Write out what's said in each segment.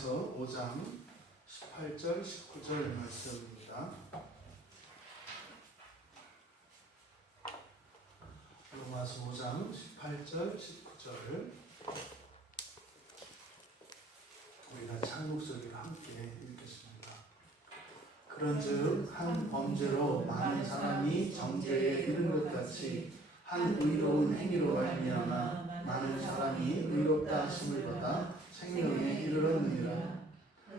로마서 5장 18절 19절 말씀입니다. 로마서 5장 18절 19절 우리가 창목소리와 함께 읽겠습니다. 그런즉 한 범죄로 많은 사람이 정죄에 이른 것 같이 한 의로운 행위로 말미암아 많은 사람이 의롭다 하심을 받아 생명에 이르렀느니라.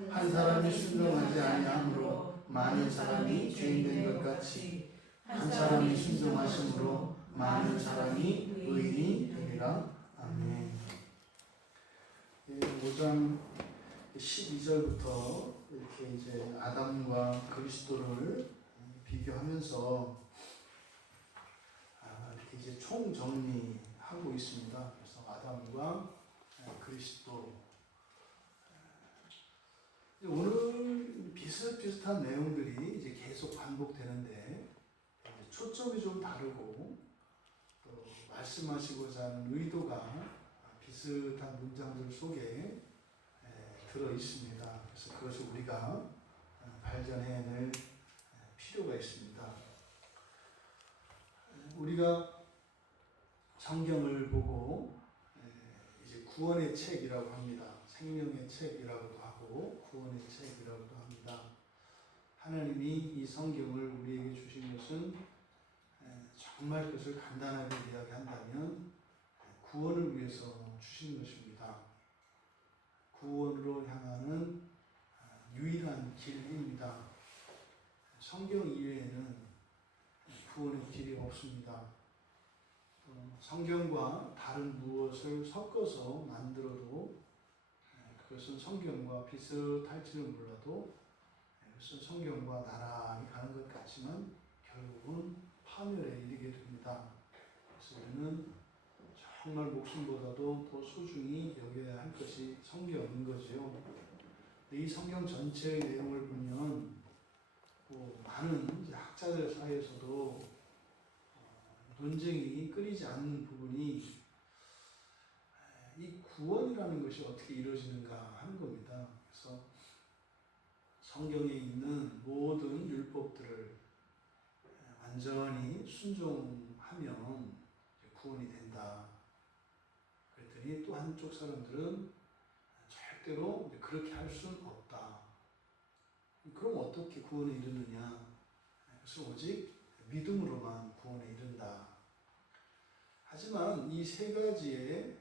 한 사람이 순종하지 아니함으로 많은 사람이 죄인된 것 같이 한 사람이 순종하심으로 많은 사람이 의인이 되리라. 아멘. 5장 12절부터 이렇게 이제 아담과 그리스도를 비교하면서 이렇게 이제 총정리하고 있습니다. 그래서 아담과 그리스도. 오늘 비슷비슷한 내용들이 이제 계속 반복되는데 초점이 좀 다르고 또 말씀하시고자 하는 의도가 비슷한 문장들 속에 들어 있습니다. 그래서 그것을 우리가 발견해낼 필요가 있습니다. 우리가 성경을 보고 이제 구원의 책이라고 합니다. 생명의 책이라고도 하고 구원의 책이라고도 합니다. 하나님이 이 성경을 우리에게 주신 것은 정말 그것을 간단하게 이야기한다면 구원을 위해서 주신 것입니다. 구원으로 향하는 유일한 길입니다. 성경 이외에는 구원의 길이 없습니다. 성경과 다른 무엇을 섞어서 만들어도 그것은 성경과 비슷할지는 몰라도 그것은 성경과 나란히 가는 것 같지만 결국은 파멸에 이르게 됩니다. 그래서 우리는 정말 목숨보다도 더 소중히 여겨야 할 것이 성경인 거죠. 이 성경 전체의 내용을 보면 많은 학자들 사이에서도 논쟁이 끊이지 않는 부분이 이 구원이라는 것이 어떻게 이루어지는가 하는 겁니다. 그래서 성경에 있는 모든 율법들을 완전히 순종하면 구원이 된다. 그랬더니 또 한쪽 사람들은 절대로 그렇게 할 수는 없다. 그럼 어떻게 구원에 이르느냐? 그래서 오직 믿음으로만 구원에 이른다. 하지만 이 세 가지의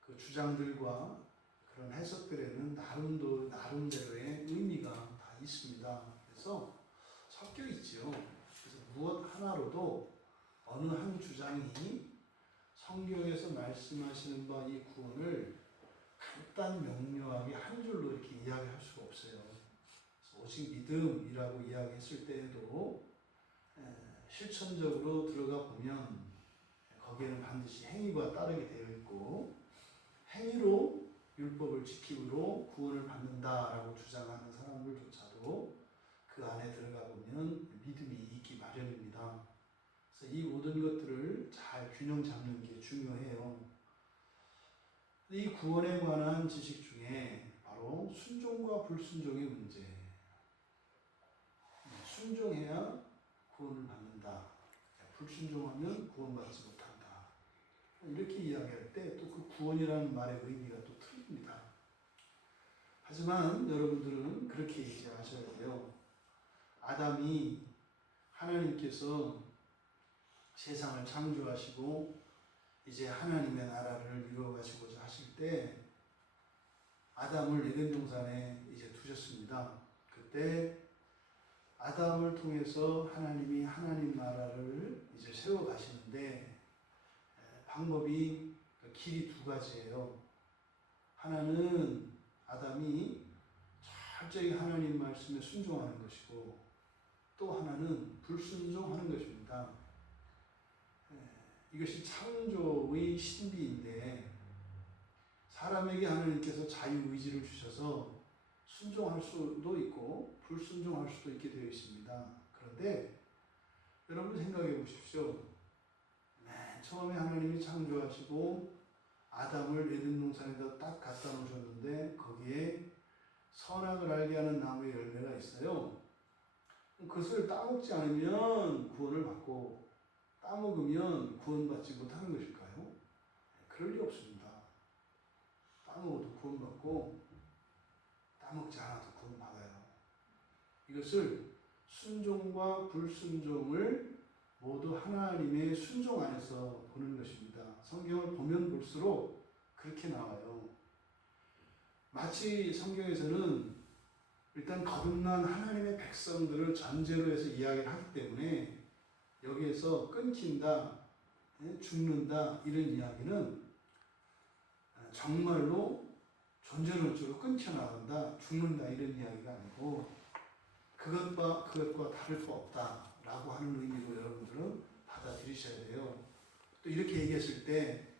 그 주장들과 그런 해석들에는 나름대로의 의미가 다 있습니다. 그래서 섞여 있죠. 그래서 무엇 하나로도 어느 한 주장이 성경에서 말씀하시는 바 이 구원을 간단 명료하게 한 줄로 이렇게 이야기할 수가 없어요. 오직 믿음이라고 이야기했을 때에도 실천적으로 들어가 보면 거기에는 반드시 행위가 따르게 되어 있고 행위로 율법을 지킴으로 구원을 받는다라고 주장하는 사람들조차도 그 안에 들어가 보면 믿음이 있기 마련입니다. 그래서 이 모든 것들을 잘 균형 잡는 게 중요해요. 이 구원에 관한 지식 중에 바로 순종과 불순종의 문제. 순종해야 구원을 받는다. 불순종하면 구원받지 못한다. 이렇게 이야기할 때 또 그 구원이라는 말의 의미가 또 틀립니다. 하지만 여러분들은 그렇게 이해하셔야 돼요. 아담이 하나님께서 세상을 창조하시고 이제 하나님의 나라를 이루어가시고자 하실 때 아담을 에덴 동산에 이제 두셨습니다. 그때 아담을 통해서 하나님이 하나님 나라를 이제 세워 가시는데 방법이 길이 두 가지예요. 하나는 아담이 철저히 하나님 말씀에 순종하는 것이고 또 하나는 불순종하는 것입니다. 이것이 창조의 신비인데 사람에게 하나님께서 자유의지를 주셔서 순종할 수도 있고 불순종할 수도 있게 되어 있습니다. 그런데 여러분 생각해 보십시오. 맨 처음에 하나님이 창조하시고 아담을 에덴 동산에다 딱 갖다 놓으셨는데 거기에 선악을 알게 하는 나무의 열매가 있어요. 그것을 따먹지 않으면 구원을 받고 따먹으면 구원받지 못하는 것일까요? 그럴 리 없습니다. 따먹어도 구원받고 따먹지 않아도 구원받아요. 이것을 순종과 불순종을 모두 하나님의 순종 안에서 보는 것입니다. 성경을 보면 볼수록 그렇게 나와요. 마치 성경에서는 일단 거듭난 하나님의 백성들을 전제로 해서 이야기를 하기 때문에 여기에서 끊긴다, 죽는다 이런 이야기는 정말로 존재론적으로 끊겨나간다, 죽는다 이런 이야기가 아니고 그것과 다를 바 없다라고 하는 의미로 여러분들은 받아들이셔야 돼요. 또 이렇게 얘기했을 때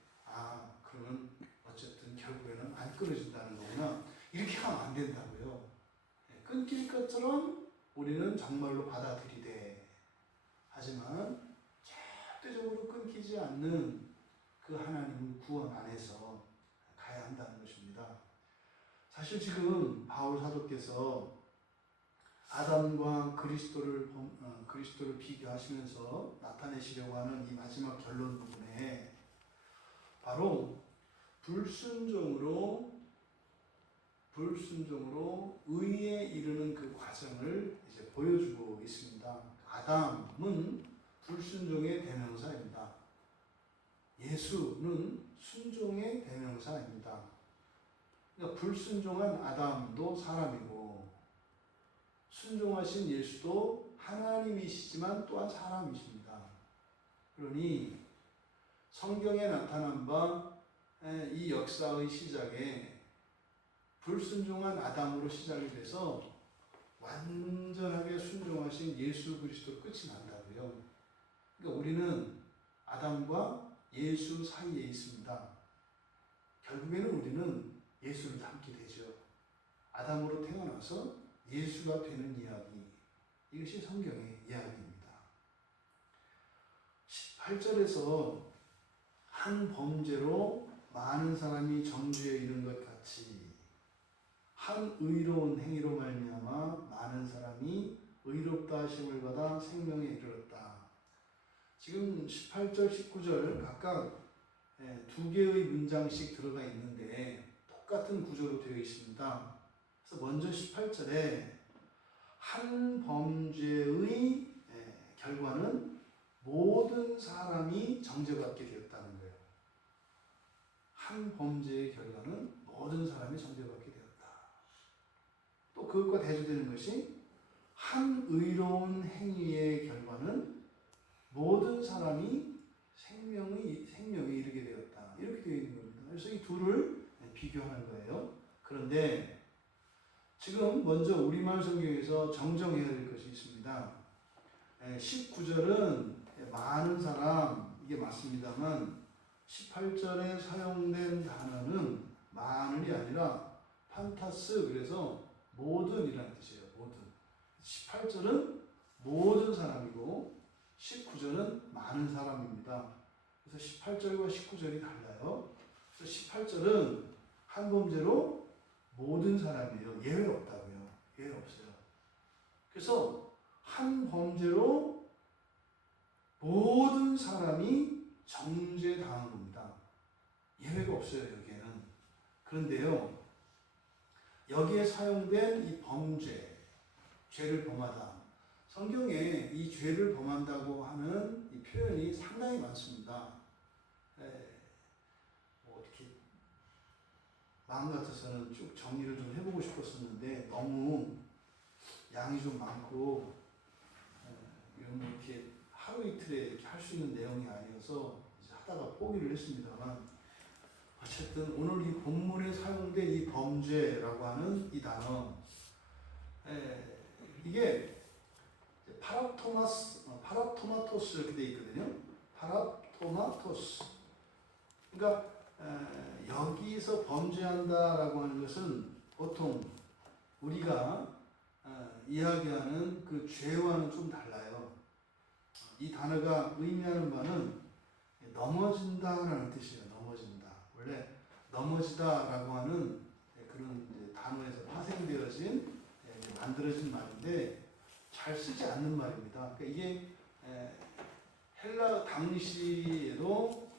그러면 어쨌든 결국에는 안 끊어진다는 거구나. 이렇게 하면 안 된다고요. 끊길 것처럼 우리는 정말로 받아들이되 하지만 절대적으로 끊기지 않는 그 하나님 구원 안에서 가야 한다는 것입니다. 사실 지금 바울 사도께서 아담과 그리스도를 비교하시면서 나타내시려고 하는 이 마지막 결론 부분에 바로 불순종으로 의에 이르는 그 과정을 이제 보여주고 있습니다. 아담은 불순종의 대명사입니다. 예수는 순종의 대명사입니다. 그러니까 불순종한 아담도 사람이고 순종하신 예수도 하나님이시지만 또한 사람이십니다. 그러니 성경에 나타난 바 이 역사의 시작에 불순종한 아담으로 시작이 돼서 완전하게 순종하신 예수 그리스도로 끝이 난다고요. 그러니까 우리는 아담과 예수 사이에 있습니다. 결국에는 우리는 예수를 닮게 되죠. 아담으로 태어나서 예수가 되는 이야기, 이것이 성경의 이야기입니다. 18절에서 한 범죄로 많은 사람이 정죄에 이른 것 같이 한 의로운 행위로 말미암아 많은 사람이 의롭다 하심을 받아 생명에 이르렀다. 지금 18절, 19절 각각 두 개의 문장씩 들어가 있는데 똑같은 구조로 되어 있습니다. 그래서 먼저 18절에 한 범죄의 결과는 모든 사람이 정죄받게 되었다는 거예요. 한 범죄의 결과는 모든 사람이 정죄받게 되었다. 또 그것과 대조되는 것이 한 의로운 행위의 결과는 모든 사람이 생명에 이르게 되었다. 이렇게 되어 있는 겁니다. 그래서 이 둘을 비교하는 거예요. 그런데 지금 먼저 우리말 성경에서 정정해야 될 것이 있습니다. 19절은 많은 사람, 이게 맞습니다만 18절에 사용된 단어는 많은이 아니라 판타스, 그래서 모든이라는 뜻이에요. 모든. 18절은 모든 사람이고 19절은 많은 사람입니다. 그래서 18절과 19절이 달라요. 그래서 18절은 한 범죄로 모든 사람이에요. 예외 없다고요. 예외 없어요. 그래서 한 범죄로 모든 사람이 정죄당한 겁니다. 예외가 없어요, 여기에는. 그런데요, 여기에 사용된 이 범죄, 죄를 범하다. 성경에 이 죄를 범한다고 하는 이 표현이 상당히 많습니다. 이렇게 마음 같아서는 쭉 정리를 좀 해보고 싶었었는데 너무 양이 좀 많고 이건 이렇게 하루 이틀에 이렇게 할 수 있는 내용이 아니어서 이제 하다가 포기를 했습니다만, 어쨌든 오늘 이 본문에 사용된 이 범죄라고 하는 이 단어, 이게 파라토마토스 이렇게 되어 있거든요. 파라토마토스. 그러니까 여기서 범죄한다라고 하는 것은 보통 우리가 이야기하는 그 죄와는 좀 달라요. 이 단어가 의미하는 바는 넘어진다라는 뜻이에요. 넘어진다. 원래 넘어지다라고 하는 그런 만들어진 말인데 잘 쓰지 않는 말입니다. 그러니까 이게 헬라 당시에도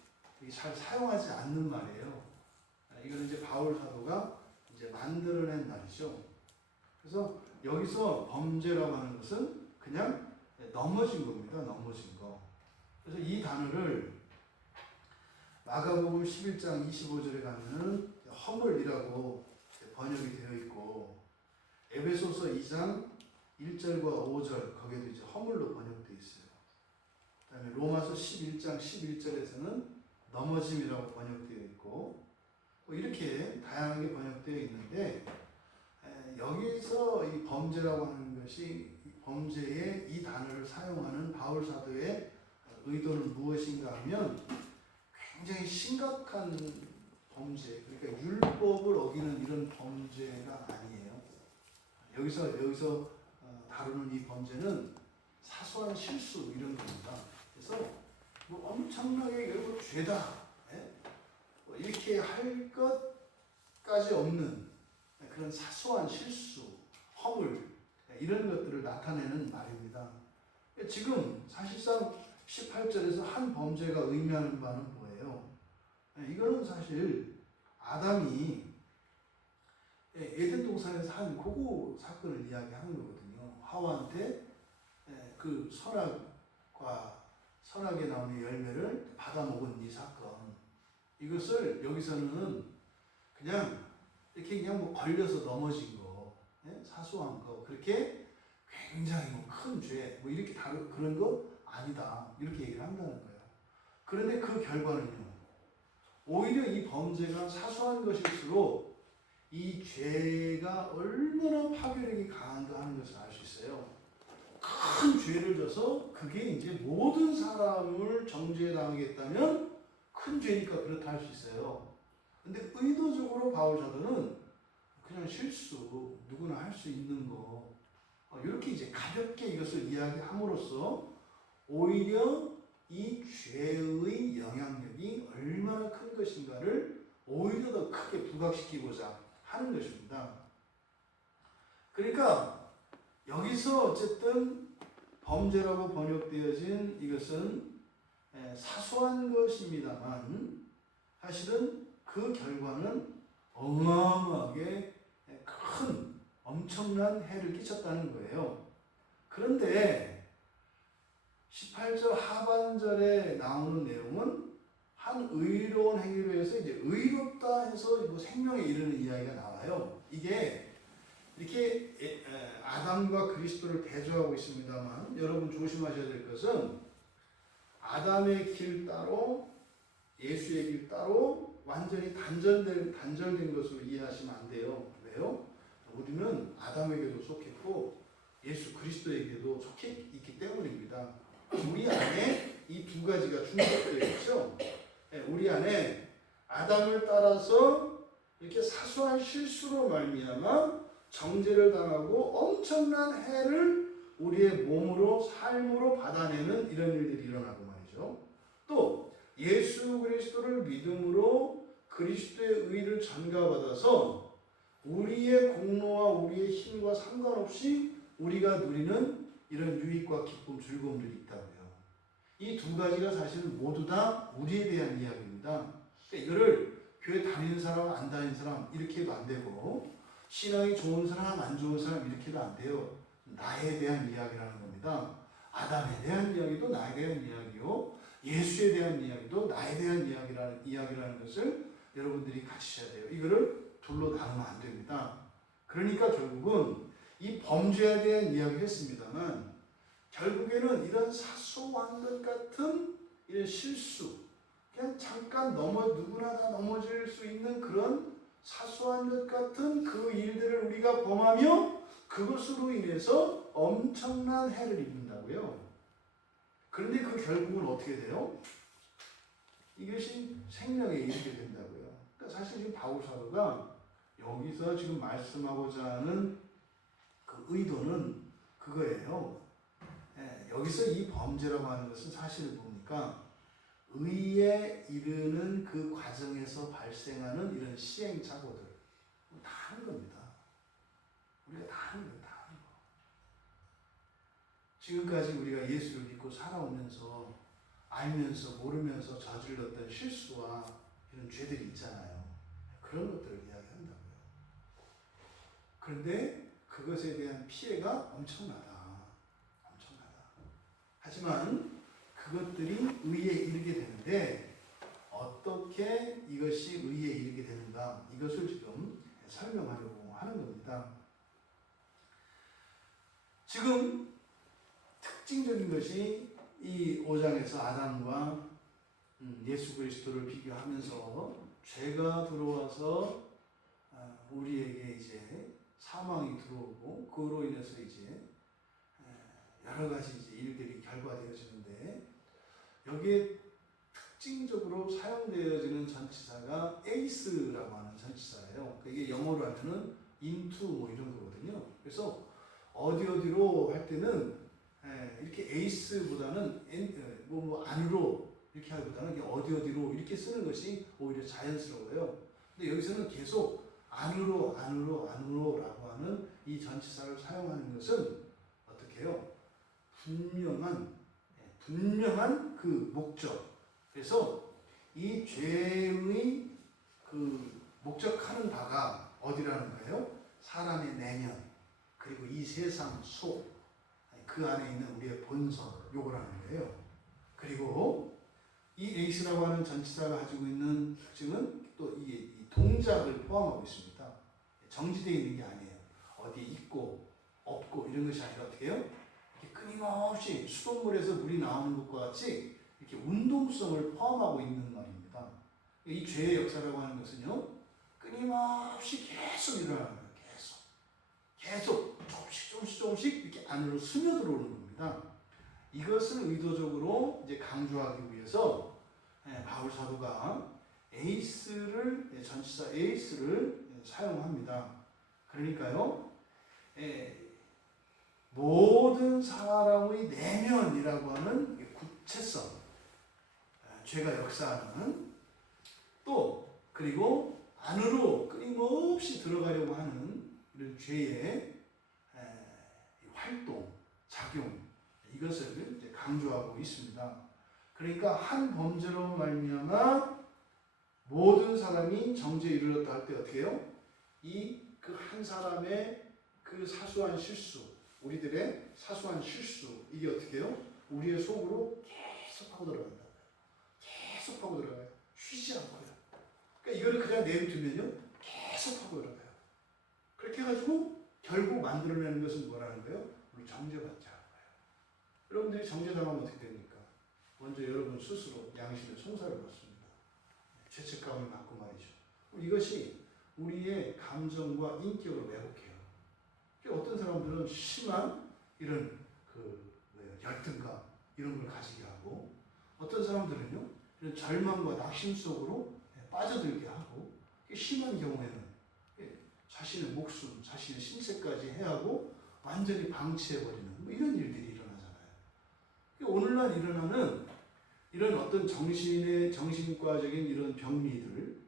잘 사용하지 않는 말이에요. 이거는 이제 바울 사도가 이제 만들어낸 말이죠. 그래서 여기서 범죄라고 하는 것은 그냥 넘어진 겁니다. 넘어진 거. 그래서 이 단어를 마가복음 11장 25절에 가면은 허물이라고 번역이 되어 있고, 에베소서 2장 1절과 5절 거기에도 이제 허물로 번역되어 있어요. 그다음에 로마서 11장 11절에서는 넘어짐이라고 번역되어 있고, 이렇게 다양하게 번역되어 있는데, 여기서 이 범죄라고 하는 것이 범죄에 이 단어를 사용하는 바울 사도의 의도는 무엇인가 하면 굉장히 심각한 범죄, 그러니까 율법을 어기는 이런 범죄가 아니에요. 여기서 다루는 이 범죄는 사소한 실수 이런 겁니다. 그래서 뭐 엄청나게 이거 죄다, 이렇게 할 것까지 없는 그런 사소한 실수, 허물 이런 것들을 나타내는 말입니다. 지금 사실상 18절에서 한 범죄가 의미하는 바는 뭐예요? 이거는 사실 아담이 에덴 동산에서 한 그거 사건을 이야기하는 거거든요. 하와한테 그 선악에 나오는 열매를 받아먹은 이 사건. 이것을 여기서는 그냥 이렇게 그냥 뭐 걸려서 넘어진 거, 사소한 거, 그렇게 굉장히 뭐 큰 죄, 뭐 이렇게 그런 거 아니다. 이렇게 얘기를 한다는 거예요. 그런데 그 결과는요, 오히려 이 범죄가 사소한 것일수록 이 죄가 얼마나 파괴력이 강한가 하는 것을 알 수 있어요. 큰 죄를 져서 그게 이제 모든 사람을 정죄에 당하겠다면 큰 죄니까 그렇다 할 수 있어요. 근데 의도적으로 바울 사도는 그냥 실수, 누구나 할 수 있는 거, 이렇게 이제 가볍게 이것을 이야기함으로써 오히려 이 죄의 영향력이 얼마나 큰 것인가를 오히려 더 크게 부각시키고자 하는 것입니다. 그러니까 여기서 어쨌든 범죄라고 번역되어진 이것은 사소한 것입니다만 사실은 그 결과는 어마어마하게 큰 엄청난 해를 끼쳤다는 거예요. 그런데 18절 하반절에 나오는 내용은 한 의로운 행위로 해서 이제 의롭다 해서 뭐 생명에 이르는 이야기가 나와요. 이게 이렇게 아담과 그리스도를 대조하고 있습니다만 여러분 조심하셔야 될 것은 아담의 길 따로 예수의 길 따로 완전히 단절된 것으로 이해하시면 안 돼요. 왜요? 우리는 아담에게도 속했고 예수 그리스도에게도 속해 있기 때문입니다. 우리 안에 이 두 가지가 중첩되어 있죠. 우리 안에 아담을 따라서 이렇게 사소한 실수로 말미암아 정죄를 당하고 엄청난 해를 우리의 몸으로 삶으로 받아내는 이런 일들이 일어나고 말이죠. 또 예수 그리스도를 믿음으로 그리스도의 의를 전가받아서 우리의 공로와 우리의 힘과 상관없이 우리가 누리는 이런 유익과 기쁨, 즐거움들이 있다고요. 이 두 가지가 사실 모두 다 우리에 대한 이야기입니다. 그러니까 이거를 교회 다니는 사람, 안 다니는 사람 이렇게 해도 안 되고 신앙이 좋은 사람, 안 좋은 사람 이렇게 해도 안 돼요. 나에 대한 이야기라는 겁니다. 아담에 대한 이야기도 나에 대한 이야기요. 예수에 대한 이야기도 나에 대한 이야기라는 것을 여러분들이 가지셔야 돼요. 이거를 둘로 나누면 안 됩니다. 그러니까 결국은 이 범죄에 대한 이야기를 했습니다만 결국에는 이런 사소한 것 같은 이런 실수, 그냥 잠깐 누구나 다 넘어질 수 있는 그런 사소한 것 같은 그 일들을 우리가 범하며 그것으로 인해서 엄청난 해를 입는다고요. 그런데 그 결국은 어떻게 돼요? 이것이 생명에 이르게 된다고요. 그러니까 사실 지금 바울 사도가 여기서 지금 말씀하고자 하는 그 의도는 그거예요. 여기서 이 범죄라고 하는 것은 사실 보니까 의에 이르는 그 과정에서 발생하는 이런 시행착오들 다 하는 겁니다. 우리가 다 하는 거예요. 다 하는 거예요. 지금까지 우리가 예수를 믿고 살아오면서 알면서 모르면서 저질렀던 실수와 이런 죄들이 있잖아요. 그런 것들을 이야기한다고요. 그런데 그것에 대한 피해가 엄청나다. 하지만 그것들이 의에 이르게 되는데 어떻게 이것이 의에 이르게 되는가, 이것을 지금 설명하려고 하는 겁니다. 지금 특징적인 것이 이 5장에서 아담과 예수 그리스도를 비교하면서 죄가 들어와서 우리에게 이제 사망이 들어오고 그로 인해서 이제 여러 가지 이제 일들이 결과되어지는데, 여기에 특징적으로 사용되어지는 전치사가 ace라고 하는 전치사예요. 이게 영어로 하면은 into 뭐 이런 거거든요. 그래서 어디로 할 때는 이렇게 ace보다는 뭐 안으로 이렇게 하기보다는 어디로 이렇게 쓰는 것이 오히려 자연스러워요. 근데 여기서는 계속 안으로라고 하는 이 전치사를 사용하는 것은 어떻게 해요? 분명한 그 목적. 그래서 이 죄의 그 목적하는 바가 어디라는 거예요? 사람의 내면, 그리고 이 세상 속, 그 안에 있는 우리의 본성, 요거라는 거예요. 그리고 이 에이스라고 하는 전치사가 가지고 있는 특징은 또 이 동작을 포함하고 있습니다. 정지되어 있는 게 아니에요. 어디에 있고 없고 이런 것이 아니라 어떻게 해요? 끊임없이 수돗물에서 물이 나오는 것과 같이 이렇게 운동성을 포함하고 있는 말입니다. 이 죄의 역사라고 하는 것은요, 끊임없이 계속 일어나는 거예요. 계속 조금씩 이렇게 안으로 스며들어오는 겁니다. 이것을 의도적으로 이제 강조하기 위해서 바울 사도가 전치사 에이스를 사용합니다. 그러니까요, 모든 사람의 내면이라고 하는 구체성, 죄가 역사하는, 또 그리고 안으로 끊임없이 들어가려고 하는 이런 죄의 활동, 작용, 이것을 이제 강조하고 있습니다. 그러니까 한 범죄로 말미암아 모든 사람이 정죄에 이르렀다 할 때 어떻게 해요? 이 그 한 사람의 그 사소한 실수, 우리들의 사소한 실수, 이게 어떻게 해요? 우리의 속으로 계속 파고 들어간다. 계속 파고 들어가요. 쉬지 않고요. 그러니까 이거를 그냥 내비두면요, 계속 파고 들어가요. 그렇게 해가지고 결국 만들어내는 것은 뭐라는 거예요? 우리 정죄받지 않은 거예요. 여러분들이 정죄당하면 어떻게 됩니까? 먼저 여러분 스스로 양심의 송사를 받습니다. 죄책감을 갖고 말이죠. 이것이 우리의 감정과 인격을 왜곡해요. 어떤 사람들은 심한 이런 열등감 이런 걸 가지게 하고, 어떤 사람들은요 이런 절망과 낙심 속으로 빠져들게 하고, 심한 경우에는 자신의 목숨, 자신의 신체까지 해하고 완전히 방치해버리는 뭐 이런 일들이 일어나잖아요. 오늘날 일어나는 이런 어떤 정신과적인 이런 병리들,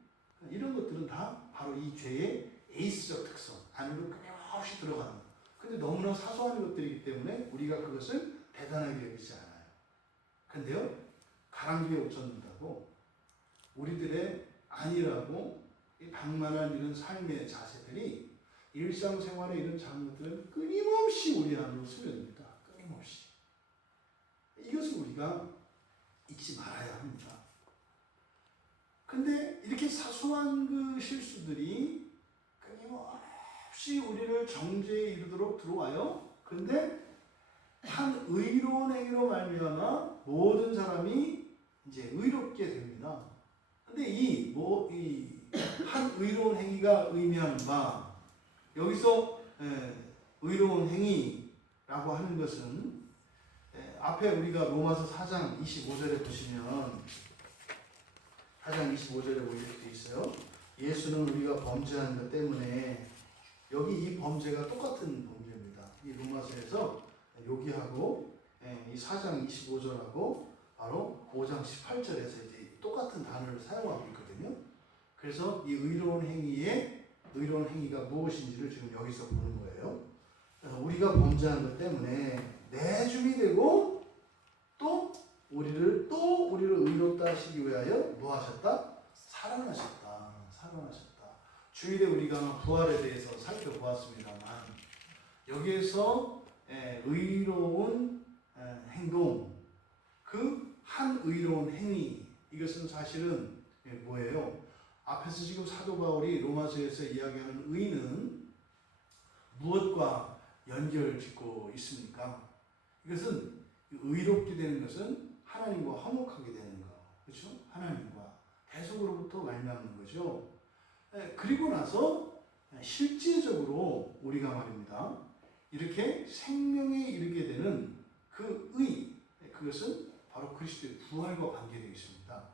이런 것들은 다 바로 이 죄의 에이스적 특성, 안으로 끊임없이 들어가는 것. 근데 너무나 사소한 것들이기 때문에 우리가 그것을 대단하게 여기지 않아요. 근데요, 가랑비에 옷 젖는다고 우리들의 아니라고 이 방만한 이런 삶의 자세들이 일상생활의 이런 작은 것들은 끊임없이 우리 안으로 스며듭니다. 끊임없이. 이것을 우리가 잊지 말아야 합니다. 근데 이렇게 사소한 그 실수들이 끊임없이 우리를 정죄에 이르도록 들어와요. 근데 한 의로운 행위로 말미암아 모든 사람이 이제 의롭게 됩니다. 근데 이 한 의로운 행위가 의미하는 바, 여기서 의로운 행위라고 하는 것은 앞에 우리가 로마서 4장 25절에 보시면 4장 25절에 보일 수 있어요. 예수는 우리가 범죄한 것 때문에, 여기 이 범죄가 똑같은 범죄입니다. 이 로마서에서 여기하고 이 4장 25절하고 바로 5장 18절에서 이제 똑같은 단어를 사용하고 있거든요. 그래서 이 의로운 행위가 무엇인지를 지금 여기서 보는 거예요. 우리가 범죄한 것 때문에 내줌이 되고 또 우리를 의롭다 하시기 위하여 뭐 하셨다? 살아나셨다. 주일에 우리가 부활에 대해서 살펴보았습니다만 여기에서 의로운 행동, 그 한 의로운 행위, 이것은 사실은 뭐예요? 앞에서 지금 사도 바울이 로마서에서 이야기하는 의는 무엇과 연결짓고 있습니까? 이것은 의롭게 되는 것은 하나님과 화목하게 되는 거, 그렇죠? 하나님과 대속으로부터 말미암는 거죠. 그리고 나서 실제적으로 우리가 말입니다, 이렇게 생명에 이르게 되는 그 의, 그것은 바로 그리스도의 부활과 관계되어 있습니다.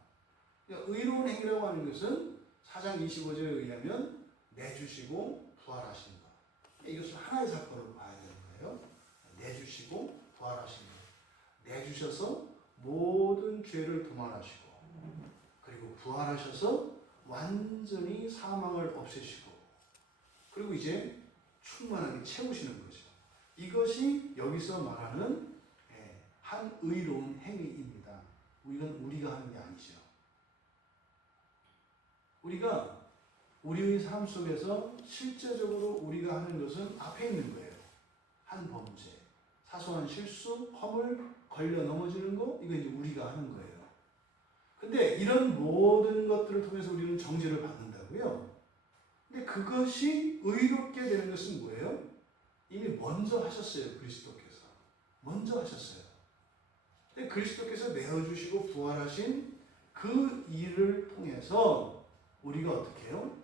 그러니까 의로운 행위라고 하는 것은 4장 25절에 의하면 내주시고 부활하신 것. 이것을 하나의 사건으로 봐야 되는 거예요. 내주시고 부활하신 것. 내주셔서 모든 죄를 도말하시고, 그리고 부활하셔서 완전히 사망을 없애시고, 그리고 이제 충만하게 채우시는 거죠. 이것이 여기서 말하는 한 의로운 행위입니다. 이건 우리가 하는 게 아니죠. 우리가 우리의 삶 속에서 실제적으로 우리가 하는 것은 앞에 있는 거예요. 한 범죄, 사소한 실수, 허물, 걸려 넘어지는 거, 이거 이제 우리가 하는 거예요. 근데 이런 모든 것들을 통해서 우리는 정죄를 받는다고요. 근데 그것이 의롭게 되는 것은 뭐예요? 이미 먼저 하셨어요. 그리스도께서 먼저 하셨어요. 근데 그리스도께서 내어주시고 부활하신 그 일을 통해서 우리가 어떻게 해요?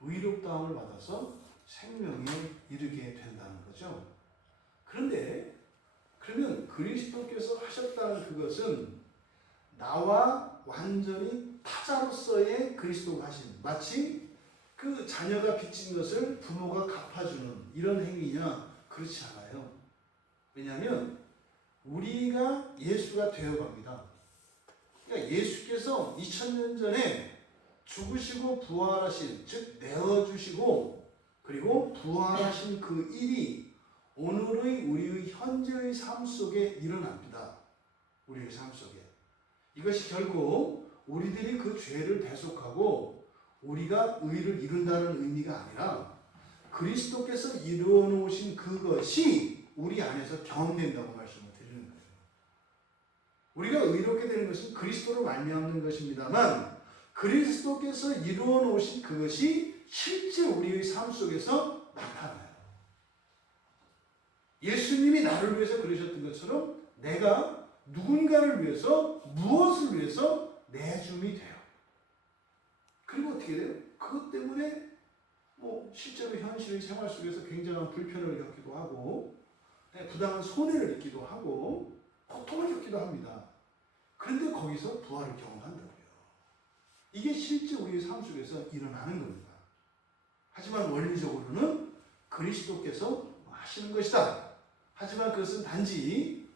의롭다함을 받아서 생명에 이르게 된다는 거죠. 그런데 그러면 그리스도께서 하셨다는 그것은 나와 완전히 타자로서의 그리스도가 하신, 마치 그 자녀가 빚진 것을 부모가 갚아주는 이런 행위냐? 그렇지 않아요. 왜냐하면 우리가 예수가 되어갑니다. 그러니까 예수께서 2000년 전에 죽으시고 부활하신, 즉 내어주시고 그리고 부활하신 그 일이 오늘의 우리의 현재의 삶 속에 일어납니다. 우리의 삶 속에. 이것이 결국 우리들이 그 죄를 대속하고 우리가 의를 이룬다는 의미가 아니라 그리스도께서 이루어 놓으신 그것이 우리 안에서 경험된다고 말씀을 드리는 거예요. 우리가 의롭게 되는 것은 그리스도로 말미암는 것입니다만 그리스도께서 이루어 놓으신 그것이 실제 우리의 삶 속에서 나타나요. 예수님이 나를 위해서 그러셨던 것처럼 내가 누군가를 위해서, 무엇을 위해서 내줌이 돼요. 그리고 어떻게 돼요? 그것 때문에 실제로 현실의 생활 속에서 굉장한 불편을 겪기도 하고 부당한 손해를 입기도 하고 고통을 겪기도 합니다. 그런데 거기서 부활을 경험한다고요. 이게 실제 우리의 삶 속에서 일어나는 겁니다. 하지만 원리적으로는 그리스도께서 하시는 것이다. 하지만 그것은 단지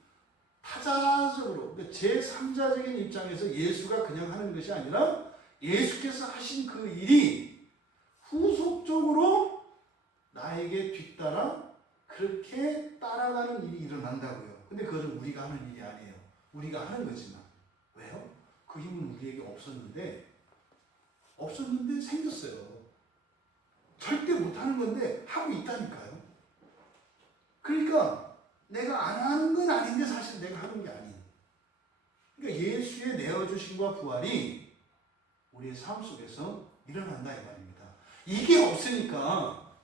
타자적으로, 제3자적인 입장에서 예수가 그냥 하는 것이 아니라 예수께서 하신 그 일이 후속적으로 나에게 뒤따라 그렇게 따라가는 일이 일어난다고요. 근데 그것은 우리가 하는 일이 아니에요. 우리가 하는 거지만. 왜요? 그 힘은 우리에게 없었는데 생겼어요. 절대 못하는 건데 하고 있다니까요. 그러니까 내가 안 하는 건 아닌데 사실 내가 하는 게 아니에요. 그러니까 예수의 내어주심과 부활이 우리의 삶 속에서 일어난다 이 말입니다. 이게 없으니까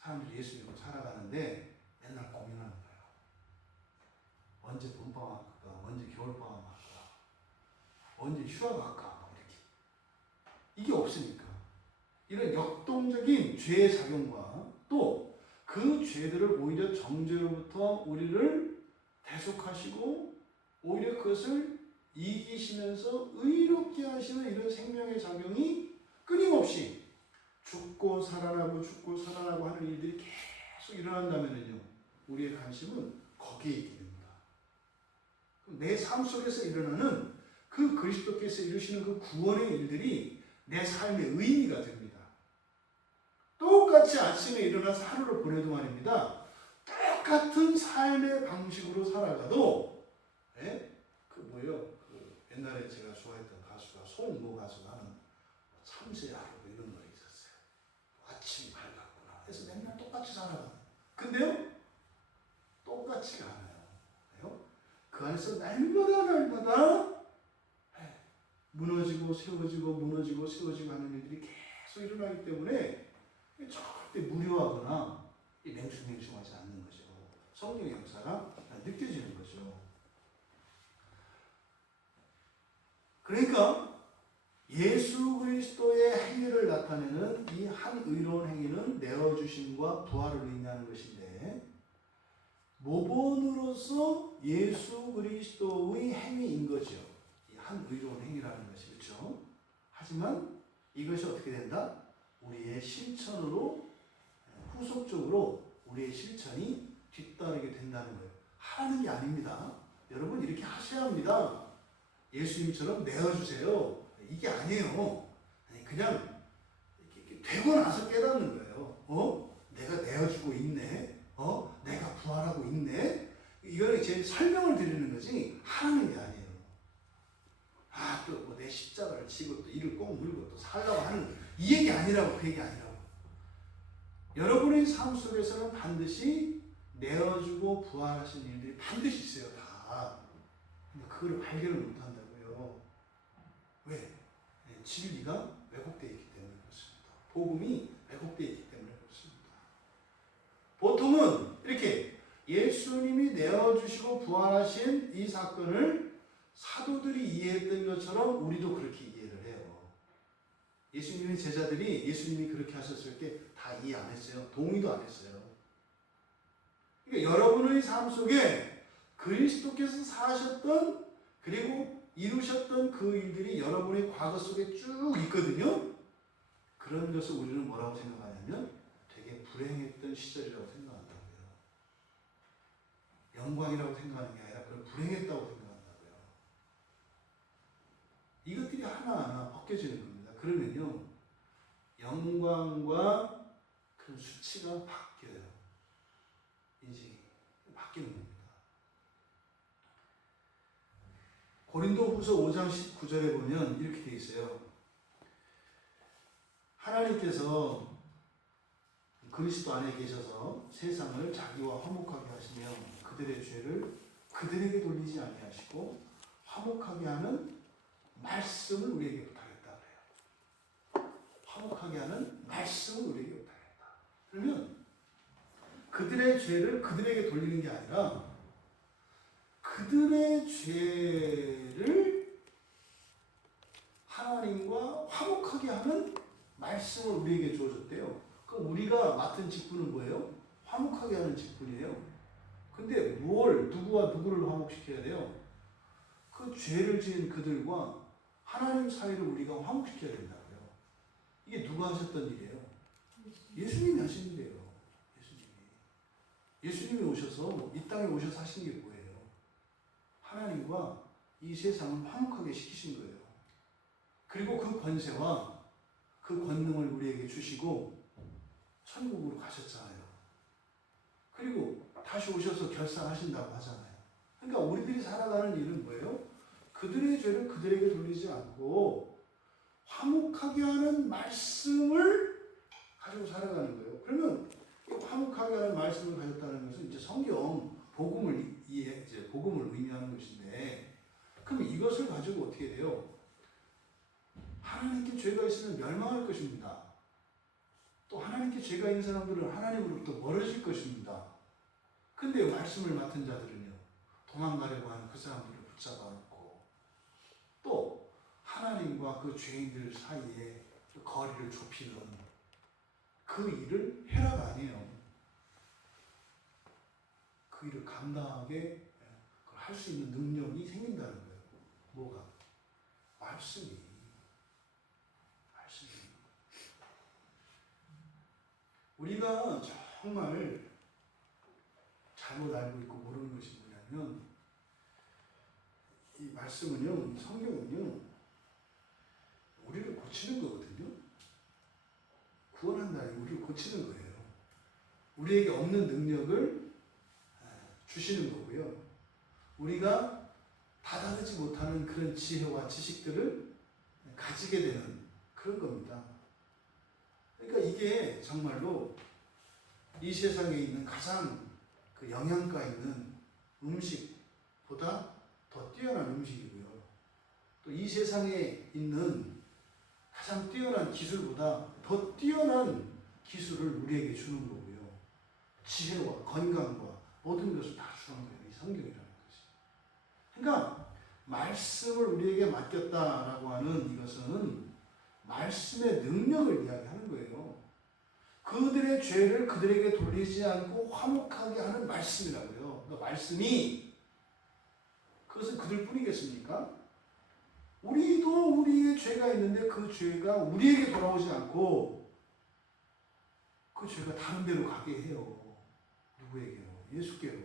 사람들이 예수 믿고 살아가는데 맨날 고민하는 거예요. 언제 봄방학 할까? 언제 겨울방학 할까? 언제 휴학 할까? 이렇게. 이게 없으니까 이런 역동적인 죄의 작용과 또 그 죄들을 오히려 정죄로부터 우리를 대속하시고 오히려 그것을 이기시면서 의롭게 하시는 이런 생명의 작용이 끊임없이 죽고 살아나고 하는 일들이 계속 일어난다면요, 우리의 관심은 거기에 있게 됩니다. 내 삶 속에서 일어나는 그 그리스도께서 이루시는 그 구원의 일들이 내 삶의 의미가 됩니다. 똑같이 똑같이 아침에 일어나서 하루를 보내도 말입니다. 똑같은 삶의 방식으로 살아가도, 예? 그 뭐예요? 그 옛날에 제가 좋아했던 가수가 송모 가수가 하는 참새하루 이런 노래 있었어요. 아침이 밝았구나. 그래서 맨날 똑같이 살아가요. 근데요, 똑같지가 않아요. 그 안에서 날마다 무너지고 세워지고 무너지고 세워지고 하는 일들이 계속 일어나기 때문에 절대 무료하거나 맹숭맹숭하지 않는 거죠. 성령의 역사가 느껴지는 거죠. 그러니까 예수 그리스도의 행위를 나타내는 이 한 의로운 행위는 내어주심과 부활을 의미하는 것인데, 모본으로서 예수 그리스도의 행위인 거죠. 이 한 의로운 행위라는 것이. 그렇죠? 하지만 이것이 어떻게 된다? 우리의 실천으로, 후속적으로 우리의 실천이 뒤따르게 된다는 거예요. 하라는 게 아닙니다. 여러분 이렇게 하셔야 합니다. 예수님처럼 내어주세요. 이게 아니에요. 그냥 이렇게 되고 나서 깨닫는 거예요. 내가 내어주고 있네. 내가 부활하고 있네. 이거는 제 설명을 드리는 거지 하는 게 아니에요. 또 뭐 내 십자가를 지고 또 이를 꼭 물고 또 살라고 하는 이 얘기 아니라고, 그 얘기 아니라고. 여러분의 삶 속에서는 반드시 내어주고 부활하신 일들이 반드시 있어요. 다. 근데 그걸 발견을 못한다고요. 왜? 진리가 왜곡되어 있기 때문에 그렇습니다. 복음이 왜곡되어 있기 때문에 그렇습니다. 보통은 이렇게 예수님이 내어주시고 부활하신 이 사건을 사도들이 이해했던 것처럼 우리도 그렇게 이해를 해요. 예수님의 제자들이 예수님이 그렇게 하셨을 때 다 이해 안 했어요. 동의도 안 했어요. 그러니까 여러분의 삶 속에 그리스도께서 사셨던, 그리고 이루셨던 그 일들이 여러분의 과거 속에 쭉 있거든요. 그런 것을 우리는 뭐라고 생각하냐면 되게 불행했던 시절이라고 생각한다고요. 영광이라고 생각하는 게 아니라 그걸 불행했다고 생각한다고요. 이것들이 하나하나 벗겨지는 겁니다. 그러면요, 영광과 그 수치가 바뀌어요. 인식이 바뀌는 겁니다. 고린도후서 5장 19절에 보면 이렇게 되어 있어요. 하나님께서 그리스도 안에 계셔서 세상을 자기와 화목하게 하시며 그들의 죄를 그들에게 돌리지 아니하시고 화목하게 하는 말씀을 우리에게 부탁했다 그래요. 화목하게 하는 말씀을 우리에게 부탁했다. 그러면 그들의 죄를 그들에게 돌리는 게 아니라 그들의 죄를 하나님과 화목하게 하는 말씀을 우리에게 주어줬대요. 그럼 우리가 맡은 직분은 뭐예요? 화목하게 하는 직분이에요. 근데 누구와 누구를 화목시켜야 돼요? 그 죄를 지은 그들과 하나님 사이를 우리가 화목시켜야 된다고요. 이게 누가 하셨던 일이에요? 예수님이 하신 일이에요. 예수님이 오셔서 이 땅에 오셔서 하신 게 뭐예요? 하나님과 이 세상을 화목하게 시키신 거예요. 그리고 그 권세와 그 권능을 우리에게 주시고 천국으로 가셨잖아요. 그리고 다시 오셔서 결산하신다고 하잖아요. 그러니까 우리들이 살아가는 일은 뭐예요? 그들의 죄를 그들에게 돌리지 않고 화목하게 하는 말씀을 가지고 살아가는 거예요. 그러면 화목하게 하는 말씀을 가졌다는 것은 이제 성경, 복음을 의미하는 것인데, 그럼 이것을 가지고 어떻게 돼요? 하나님께 죄가 있으면 멸망할 것입니다. 또 하나님께 죄가 있는 사람들은 하나님으로부터 멀어질 것입니다. 근데 말씀을 맡은 자들은요, 도망가려고 하는 그 사람들을 붙잡아 놓고 또 하나님과 그 죄인들 사이에 거리를 좁히는 그 일을 해라가 아니에요. 그 일을 감당하게 할 수 있는 능력이 생긴다는 거예요. 뭐가? 말씀이. 우리가 정말 잘못 알고 있고 모르는 것이 뭐냐면, 이 말씀은요, 이 성경은요, 우리를 고치는 거거든요. 구원한다니 우리를 고치는 거예요. 우리에게 없는 능력을 주시는 거고요. 우리가 다다르지 못하는 그런 지혜와 지식들을 가지게 되는 그런 겁니다. 그러니까 이게 정말로 이 세상에 있는 가장 그 영양가 있는 음식보다 더 뛰어난 음식이고요. 또 이 세상에 있는 가장 뛰어난 기술보다 더 뛰어난 기술을 우리에게 주는 거고요. 지혜와 건강과 모든 것을 다 주는 거예요. 이 성경이라는 것이. 그러니까 말씀을 우리에게 맡겼다라고 하는 이것은 말씀의 능력을 이야기하는 거예요. 그들의 죄를 그들에게 돌리지 않고 화목하게 하는 말씀이라고요. 그러니까 말씀이 그것은 그들 뿐이겠습니까? 우리도 우리의 죄가 있는데 그 죄가 우리에게 돌아오지 않고 그 죄가 다른 데로 가게 해요. 누구에게요? 예수께로.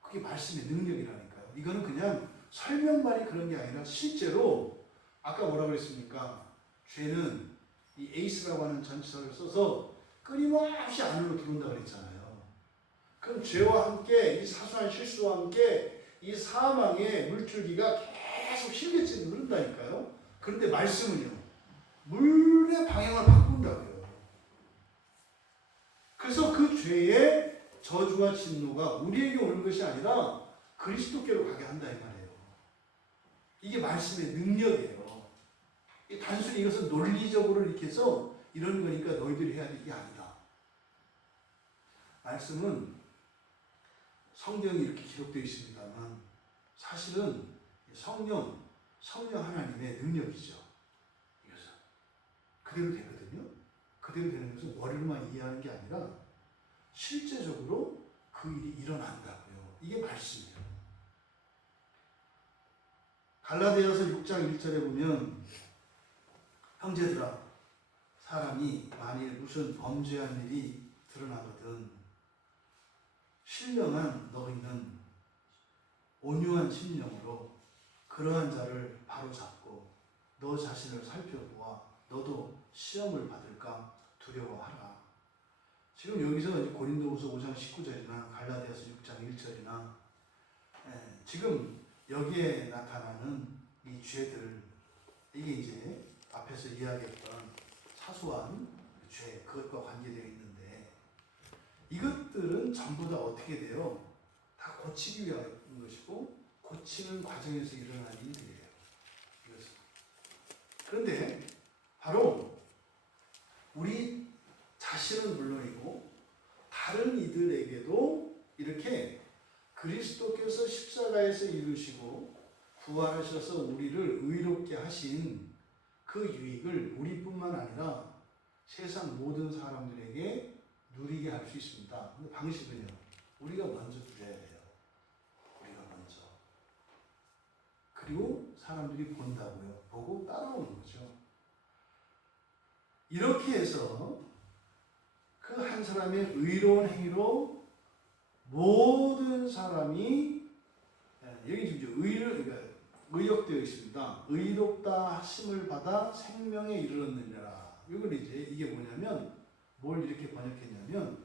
그게 말씀의 능력이라니까요. 이거는 그냥 설명만이 그런 게 아니라 실제로 아까 뭐라 그랬습니까? 죄는 이 에이스라고 하는 전치사를 써서 끊임없이 안으로 들어온다 그랬잖아요. 그럼 죄와 함께 이 사소한 실수와 함께 이 사망의 물줄기가 계속 실개처럼 흐른다니까요. 그런데 말씀은요. 물의 방향을 바꾼다고요. 그래서 그 죄의 저주와 진노가 우리에게 오는 것이 아니라 그리스도께로 가게 한다 이 말이에요. 이게 말씀의 능력이에요. 단순히 이것은 논리적으로 이렇게 해서 이런 거니까 너희들이 해야 될 게 아니다. 말씀은 성경이 이렇게 기록되어 있습니다만 사실은 성령 하나님의 능력이죠. 이것은 그대로 되거든요. 그대로 되는 것은 머리로만 이해하는 게 아니라 실제적으로 그 일이 일어난다고요. 이게 말씀이에요. 갈라디아서 6장 1절에 보면 형제들아 사람이 만일 무슨 범죄한 일이 드러나거든 신령한 너희는 온유한 심령으로 그러한 자를 바로잡고 너 자신을 살펴보아 너도 시험을 받을까 두려워하라. 지금 여기서 고린도후서 5장 19절이나 갈라디아서 6장 1절이나 지금 여기에 나타나는 이 죄들 이게 이제 앞에서 이야기했던 사소한 죄 그것과 관계되어 있는데 이것들은 전부 다 어떻게 돼요? 다 고치기 위한 것이고 고치는 과정에서 일어나는 일들이에요. 이것은. 그런데 바로 우리 자신은 물론이고 다른 이들에게도 이렇게 그리스도께서 십자가에서 이루시고 부활하셔서 우리를 의롭게 하신 그 유익을 우리뿐만 아니라 세상 모든 사람들에게 누리게 할 수 있습니다. 근데 방식은요. 우리가 먼저 누려야 돼요. 우리가 먼저. 그리고 사람들이 본다고요. 보고 따라오는 거죠. 이렇게 해서 그 한 사람의 의로운 행위로 모든 사람이 여기 지금 의역되어 있습니다. 의롭다 하심을 받아 생명에 이르렀느니라. 이걸 이제 이게 뭐냐면 뭘 이렇게 번역했냐면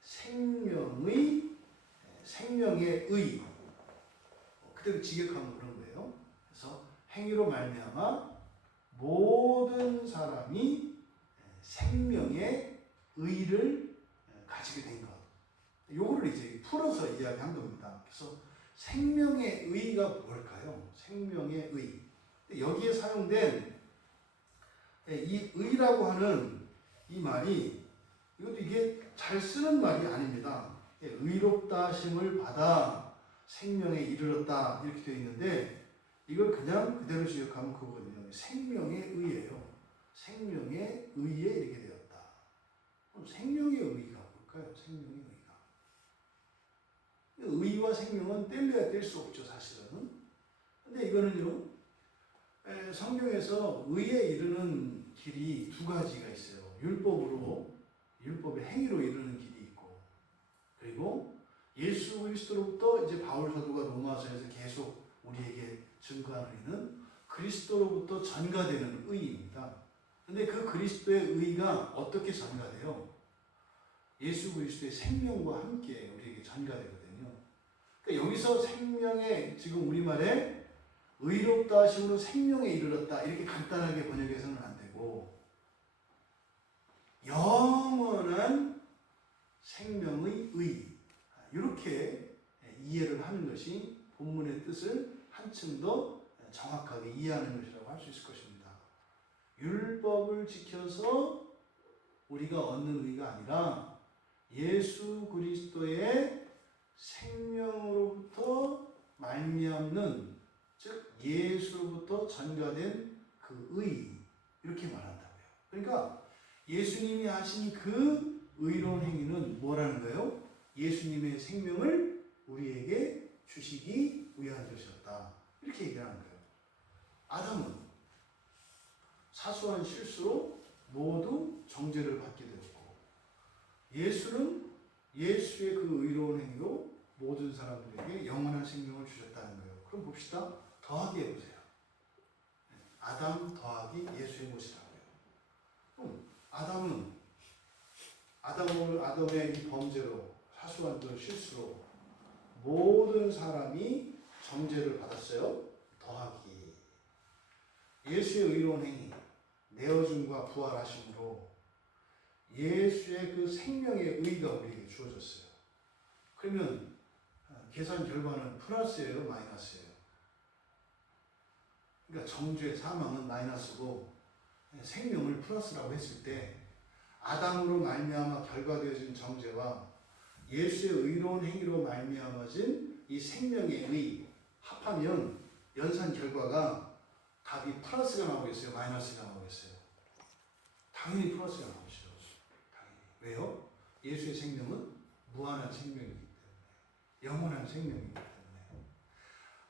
생명의 의 그대로 직역하면 그런 거예요. 그래서 행위로 말미암아 모든 사람이 생명의 의를 가지게 된 것. 요거를 이제 풀어서 이야기한 겁니다. 그래서 생명의 의가 뭘까요? 생명의 의. 여기에 사용된 이 의라고 하는 이 말이 이것도 이게 잘 쓰는 말이 아닙니다. 의롭다 하심을 받아 생명에 이르렀다 이렇게 되어 있는데 이걸 그냥 그대로 지역하면 그거거든요. 생명의 의예요. 생명의 의에 이렇게 되었다. 그럼 생명의 의가 뭘까요? 생명의 의가. 의와 생명은 뗄래야 뗄 수 없죠, 사실은. 근데 이거는요, 성경에서 의에 이르는 길이 두 가지가 있어요. 율법의 행위로 이르는 길이 있고, 그리고 예수 그리스도로부터 이제 바울 사도가 로마서에서 계속 우리에게 증거하는 의는 그리스도로부터 전가되는 의입니다. 근데 그 그리스도의 의가 어떻게 전가돼요? 예수 그리스도의 생명과 함께 우리에게 전가되거든요. 그러니까 여기서 생명의 지금 우리말에 의롭다 하심으로 생명에 이르렀다 이렇게 간단하게 번역해서는 안 되고 영원한 생명의 의 이렇게 이해를 하는 것이 본문의 뜻을 한층 더 정확하게 이해하는 것이라고 할 수 있을 것입니다. 율법을 지켜서 우리가 얻는 의가 아니라 예수 그리스도의 생명으로부터 말미암는 즉 예수로부터 전가된 그 의 이렇게 말한다고요. 그러니까 예수님이 하신 그 의로운 행위는 뭐라는 거예요? 예수님의 생명을 우리에게 주시기 위한 것이었다. 이렇게 얘기하는 거예요. 아담은 사소한 실수로 모두 정죄를 받게 되었고 예수는 예수의 그 의로운 행위로 모든 사람들에게 영원한 생명을 주셨다는 거예요. 그럼 봅시다. 더하기 해보세요. 아담 더하기 예수의 것이라고요. 그럼 아담의 이 범죄로 사소한 그 실수로 모든 사람이 정죄를 받았어요. 더하기 예수의 의로운 행위 내어줌과 부활하심으로 예수의 그 생명의 의가 우리에게 주어졌어요. 그러면 계산 결과는 플러스예요, 마이너스예요? 그러니까 정죄, 사망은 마이너스고 생명을 플러스라고 했을 때 아담으로 말미암아 결과되어진 정죄와 예수의 의로운 행위로 말미암아진 이 생명의 의 합하면 연산 결과가 답이 플러스가 나오겠어요? 마이너스가 나오겠어요? 당연히 플러스가 나오시죠. 당연히. 왜요? 예수의 생명은 무한한 생명이기 때문에 영원한 생명이기 때문에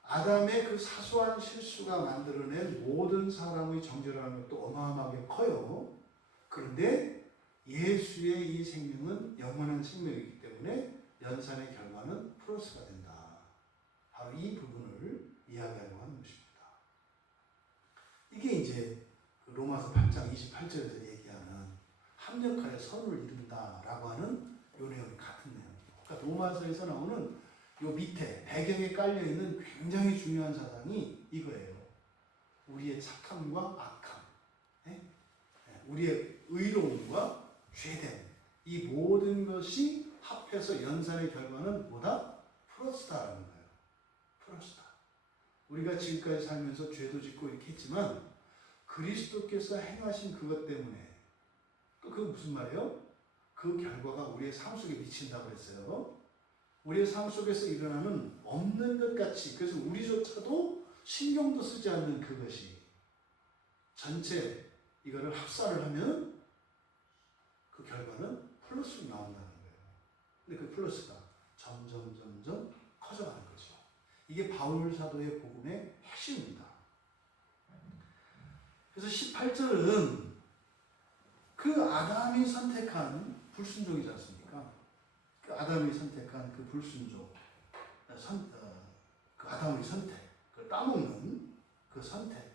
아담의 그 사소한 실수가 만들어낸 모든 사람의 정죄라는 것도 어마어마하게 커요. 그런데 예수의 이 생명은 영원한 생명이기 때문에 연산의 결과는 플러스가 된다. 바로 이 부분을 이야기하려고 하는 것입니다. 이게 이제 로마서 8장 28절에서 얘기하는 합력하여 선을 이룬다라고 하는 요 내용이 같은 내용이에요. 그러니까 로마서에서 나오는 요 밑에 배경에 깔려 있는 굉장히 중요한 사상이 이거예요. 우리의 착함과 악함, 우리의 의로움과 죄됨, 이 모든 것이 합해서 연산의 결과는 뭐다? 플러스다라는 거예요. 플러스다. 우리가 지금까지 살면서 죄도 짓고 이렇게 했지만 그리스도께서 행하신 그것 때문에 또 그게 무슨 말이에요? 그 결과가 우리의 삶 속에 미친다고 했어요. 우리의 삶 속에서 일어나는 없는 것 같이 그래서 우리조차도 신경도 쓰지 않는 그것이 전체 이거를 합산을 하면 그 결과는 플러스로 나온다는 거예요. 근데 그 플러스가 점점 커져가는 거죠. 이게 바울 사도의 복음의 핵심입니다. 그래서 18절은 그 아담이 선택한 불순종이지 않습니까? 그 아담이 선택한 그 불순종, 그 아담의 선택, 그 따먹는 그 선택,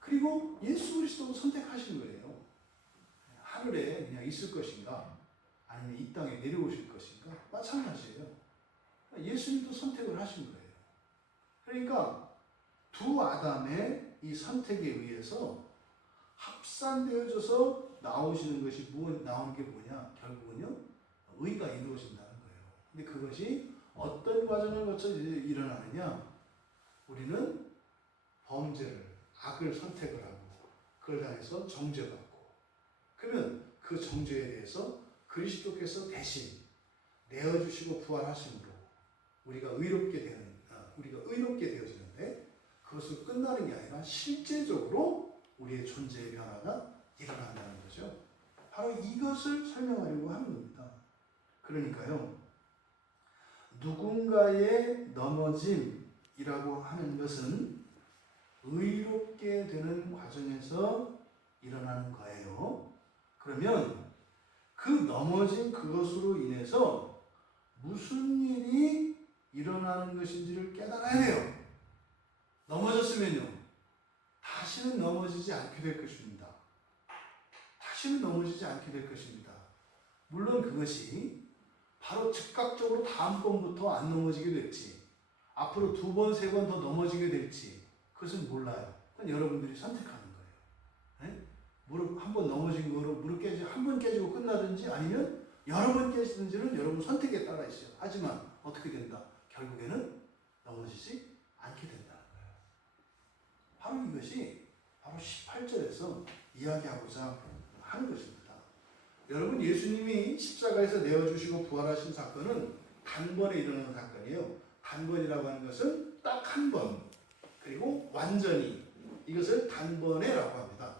그리고 예수 그리스도도 선택하신 거예요. 하늘에 그냥 있을 것인가, 아니면 이 땅에 내려오실 것인가, 마찬가지예요. 예수님도 선택을 하신 거예요. 그러니까 두 아담의 이 선택에 의해서 합산되어져서 나오시는 것이 나오는 게 뭐냐? 결국은요, 의가 이루어진다는 거예요. 근데 그것이 어떤 과정을 거쳐 일어나느냐? 우리는 범죄를, 악을 선택을 하고 그걸 당해서 정죄받고 그러면 그 정죄에 대해서 그리스도께서 대신 내어주시고 부활하심으로 우리가 의롭게 되어지는데 그것을 끝나는 게 아니라 실제적으로 우리의 존재의 변화가 일어난다는 거죠. 바로 이것을 설명하려고 하는 겁니다. 그러니까요, 누군가의 넘어짐이라고 하는 것은 의롭게 되는 과정에서 일어나는 거예요. 그러면 그 넘어진 그것으로 인해서 무슨 일이 일어나는 것인지를 깨달아야 돼요. 넘어졌으면요, 다시는 넘어지지 않게 될 것입니다. 다시는 넘어지지 않게 될 것입니다. 물론 그것이 바로 즉각적으로 다음번부터 안 넘어지게 될지, 앞으로 2번, 3번 더 넘어지게 될지, 그것은 몰라요. 그건 여러분들이 선택하는 거예요. 네? 무릎 한 번 넘어진 거로 무릎 깨지고 한 번 깨지고 끝나든지 아니면 여러 번 깨지든지는 여러분 선택에 따라 있어요. 하지만 어떻게 된다? 결국에는 넘어지지 않게 된다는 거예요. 바로 이것이 바로 18절에서 이야기하고자 하는 것입니다. 여러분, 예수님이 십자가에서 내어주시고 부활하신 사건은 단번에 일어나는 사건이에요. 단번이라고 하는 것은 딱 한 번, 그리고 완전히, 이것을 단번에라고 합니다.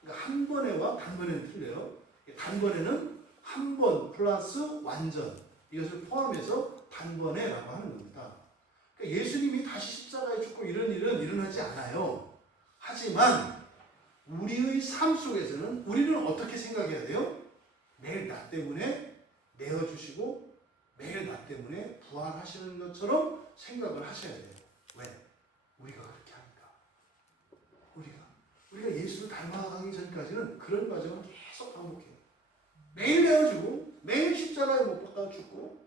그러니까 한 번에와 단번에는 틀려요. 단번에는 한 번 플러스 완전, 이것을 포함해서 단번에라고 하는 겁니다. 그러니까 예수님이 다시 십자가에 죽고 이런 일은 일어나지 않아요. 하지만 우리의 삶 속에서는 우리는 어떻게 생각해야 돼요? 매일 나 때문에 내어주시고 매일 나 때문에 부활하시는 것처럼 생각을 하셔야 돼요. 왜? 우리가 그렇게 하니까. 우리가 예수를 닮아가기 전까지는 그런 과정을 계속 반복해요. 매일 내어주고 매일 십자가에 못 박아 죽고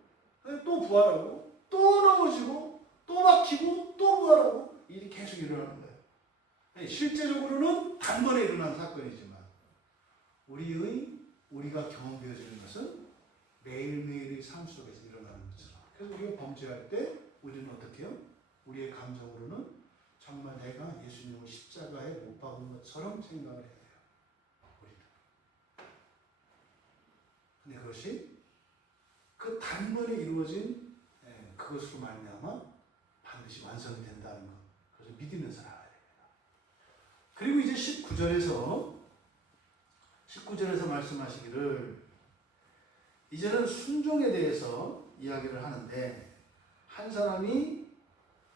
또 부활하고 또 넘어지고 또 막히고 또 부활하고 일이 계속 일어나는 거예요. 실제적으로는 단번에 일어난 사건이지만 우리가 경험되어지는 것은 매일매일의 삶 속에서 일어나는 것처럼. 그래서 우리가 범죄할 때 우리는 어떻게 해요? 우리의 감정으로는 정말 내가 예수님을 십자가에 못 박은 것처럼 생각을 해야 돼요. 우리는. 근데 그것이 그 단번에 이루어진 그것으로 말미암아 반드시 완성이 된다는 것. 그래서 믿으면서 나가야 됩니다. 그리고 이제 19절에서 말씀하시기를 이제는 순종에 대해서 이야기를 하는데 한 사람이